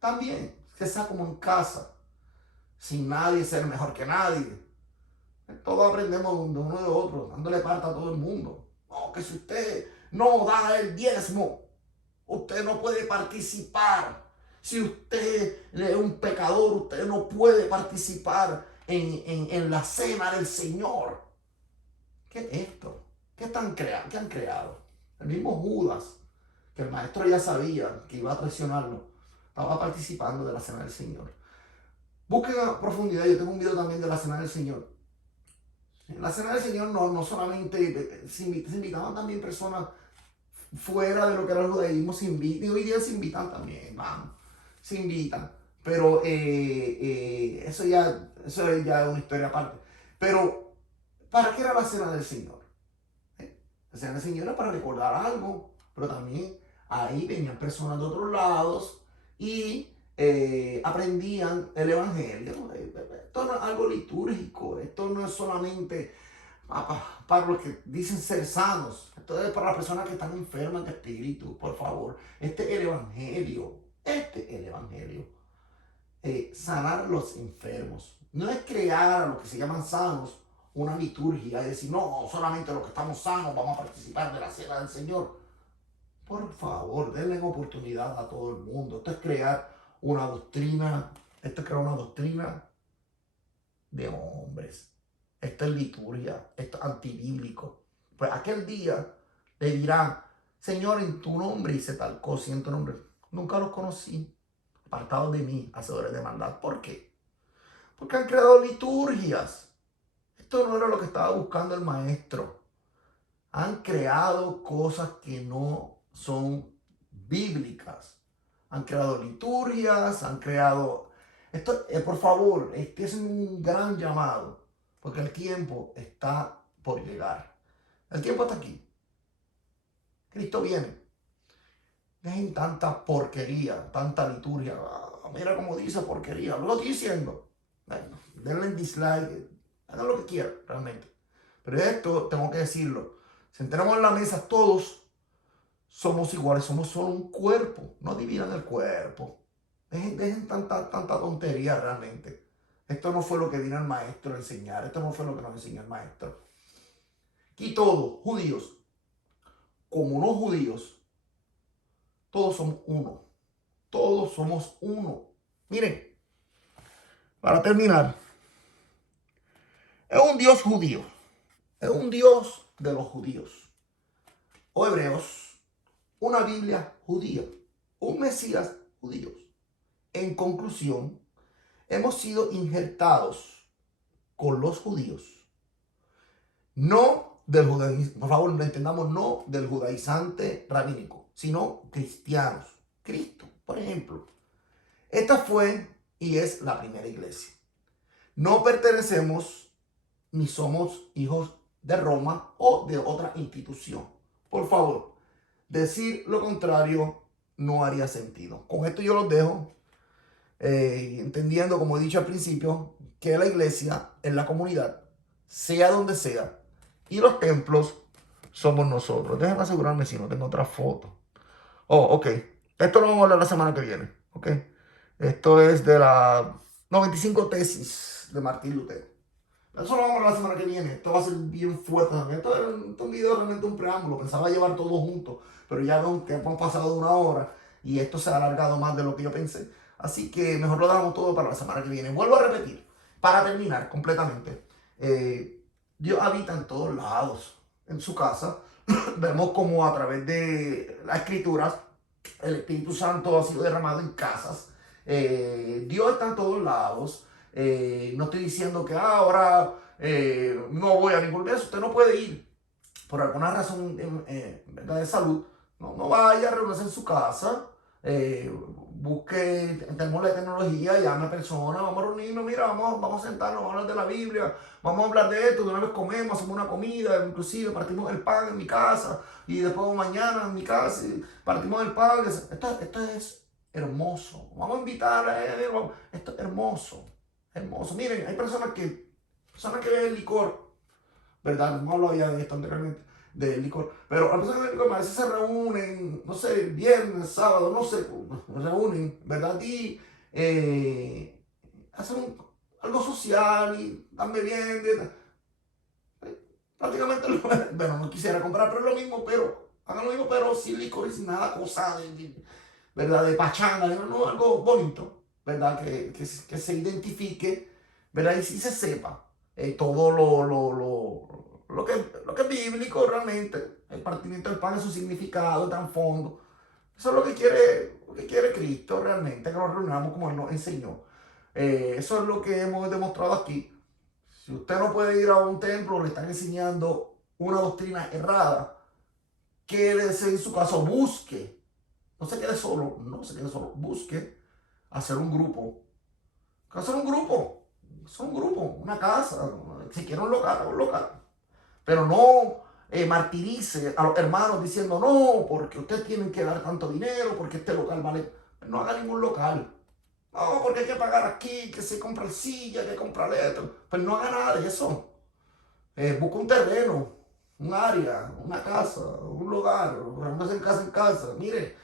También. Que sea como en casa. Sin nadie ser mejor que nadie. Todos aprendemos de uno de otro, dándole parte a todo el mundo. No, que si usted no da el diezmo, usted no puede participar. Si usted es un pecador, usted no puede participar en la cena del Señor. ¿Qué es esto? ¿Qué han creado? El mismo Judas, que el maestro ya sabía que iba a traicionarlo, estaba participando de la cena del Señor. Busquen a profundidad, yo tengo un video también de la cena del Señor. En la cena del Señor no solamente se invitaban también personas fuera de lo que era el judaísmo, y hoy día se invitan también, hermano, se invitan, pero eso ya es una historia aparte. Pero, ¿para qué era la cena del Señor? La cena del Señor era para recordar algo, pero también ahí venían personas de otros lados y aprendían el Evangelio. Esto no es algo litúrgico, esto no es solamente para los que dicen ser sanos, esto es para las personas que están enfermas de espíritu, por favor. Este es el Evangelio, este es el Evangelio. Sanar a los enfermos. No es crear a los que se llaman sanos una liturgia y decir, no, solamente los que estamos sanos vamos a participar de la cena del Señor. Por favor, denle oportunidad a todo el mundo. Esto es crear una doctrina, esto es crear una doctrina de hombres. Esto es liturgia, esto es antibíblico. Pues aquel día le dirán, Señor, en tu nombre hice tal cosa y en tu nombre. Nunca los conocí. Apartados de mí, hacedores de maldad. ¿Por qué? Porque han creado liturgias. Esto no era lo que estaba buscando el maestro. Han creado cosas que no son bíblicas. Han creado liturgias, han creado Esto, por favor, este es un gran llamado, porque el tiempo está por llegar. El tiempo está aquí. Cristo viene. Dejen tanta porquería, tanta liturgia. Mira cómo dice porquería. Lo estoy diciendo. Bueno, denle en dislike. Hagan lo que quieran, realmente. Pero esto tengo que decirlo. Sentémonos en la mesa, todos somos iguales, somos solo un cuerpo. No dividan el cuerpo. Dejen tanta tontería realmente. Esto no fue lo que vino el maestro a enseñar. Esto no fue lo que nos enseñó el maestro. Aquí todos, judíos como no judíos, todos somos uno. Todos somos uno. Miren, para terminar, es un Dios judío. Es un Dios de los judíos. O hebreos. Una Biblia judía. Un Mesías judío. En conclusión, hemos sido injertados con los judíos. No del judaísmo, por favor, no entendamos, no del judaizante rabínico, sino cristianos. Cristo, por ejemplo. Esta fue y es la primera iglesia. No pertenecemos ni somos hijos de Roma o de otra institución. Por favor, decir lo contrario no haría sentido. Con esto yo los dejo, entendiendo, como he dicho al principio, que la iglesia en la comunidad, sea donde sea, y los templos somos nosotros. Déjenme asegurarme si no tengo otra foto. Oh, ok. Esto lo vamos a hablar la semana que viene. Ok. Esto es de la 95 tesis de Martín Lutero. Eso lo vamos a hablar la semana que viene. Esto va a ser bien fuerte. Esto es un video, realmente un preámbulo. Pensaba llevar todo junto, pero ya veo que hemos pasado de 1 hora y esto se ha alargado más de lo que yo pensé. Así que mejor lo dejamos todo para la semana que viene. Vuelvo a repetir, para terminar completamente. Dios habita en todos lados. En su casa vemos como a través de las escrituras el Espíritu Santo ha sido derramado en casas. Dios está en todos lados. No estoy diciendo que ahora no voy a ningún lugar. Usted no puede ir por alguna razón ¿verdad? De salud. No vaya a reunirse en su casa. Busque, tenemos la tecnología, llame a personas, vamos a reunirnos, mira, vamos a sentarnos, vamos a hablar de la Biblia, vamos a hablar de esto, de una vez comemos, hacemos una comida, inclusive partimos el pan en mi casa y después mañana en mi casa partimos el pan. Esto es hermoso. Vamos a invitar a él, esto es hermoso, hermoso. Miren, hay personas que beben licor, ¿verdad? No hablo ya de esto anteriormente, de licor. Pero las personas que beben licor a veces se reúnen, no sé, viernes, sábado, no sé, se reúnen, ¿verdad? Y hacen algo social y están bebiendo. Prácticamente, bueno, no quisiera comprar, pero es lo mismo, pero hagan lo mismo, pero sin licor y sin nada, cosa ¿verdad? De pachanga, no, algo bonito, ¿verdad? Que se identifique, ¿verdad? Y se sepa todo lo que es bíblico realmente, el partimiento del pan, su significado, el trasfondo. Eso es lo que quiere Cristo realmente, que nos reunamos como Él nos enseñó. Eso es lo que hemos demostrado aquí. Si usted no puede ir a un templo, le están enseñando una doctrina errada, quédese en su casa, busque. No se quede solo, no se quede solo. Busque hacer un grupo. Hacer un grupo. Hacer un grupo, una casa. Si quiere un local, un local. Pero no martirice a los hermanos diciendo, no, porque ustedes tienen que dar tanto dinero, porque este local vale. No haga ningún local. No, porque hay que pagar aquí, que se compra el silla, que compra el esto. Pues no haga nada de eso. Busca un terreno, un área, una casa, un lugar, reúnase en casa. Mire,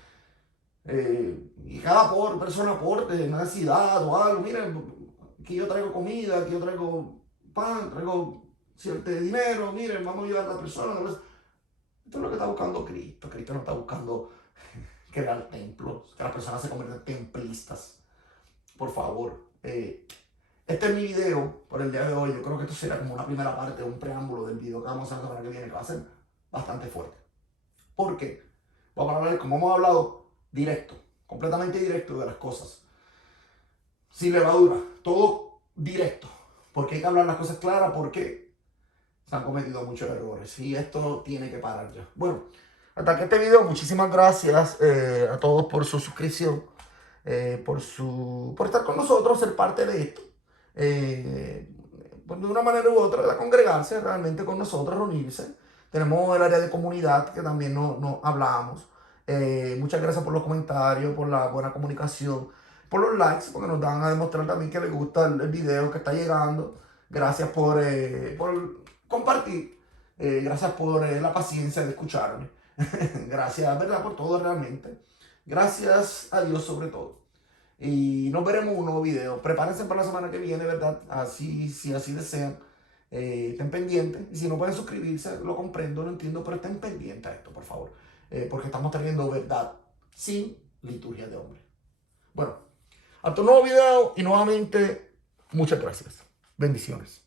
y cada persona aporte necesidad o algo. Miren, que yo traigo comida, que yo traigo pan, traigo cierto dinero. Miren, vamos a ayudar a la persona. Esto es lo que está buscando Cristo. Cristo no está buscando crear templos, que las personas se conviertan en templistas. Por favor, este es mi video por el día de hoy. Yo creo que esto será como una primera parte, un preámbulo del video que vamos a hacer la semana que viene, que va a ser bastante fuerte. ¿Por qué? Vamos a hablar, como hemos hablado, directo, completamente directo de las cosas. Sin levadura, todo directo. Porque hay que hablar las cosas claras, porque se han cometido muchos errores. Y esto tiene que parar ya. Bueno, hasta aquí este video. Muchísimas gracias a todos por su suscripción. por estar con nosotros, ser parte de esto. Pues de una manera u otra, ¿verdad? Congregarse realmente con nosotros, reunirse. Tenemos el área de comunidad que también no hablamos. Muchas gracias por los comentarios, por la buena comunicación, por los likes, porque nos dan a demostrar también que les gusta el video que está llegando. Gracias por compartir. Gracias por la paciencia de escucharme. Gracias, ¿verdad? Por todo realmente. Gracias a Dios sobre todo. Y nos veremos en un nuevo video. Prepárense para la semana que viene, ¿verdad? Así, si así desean. Estén pendientes. Y si no pueden suscribirse, lo comprendo, lo entiendo, pero estén pendientes a esto, por favor. Porque estamos trayendo verdad sin liturgia de hombre. Bueno, hasta un nuevo video y nuevamente, muchas gracias. Bendiciones.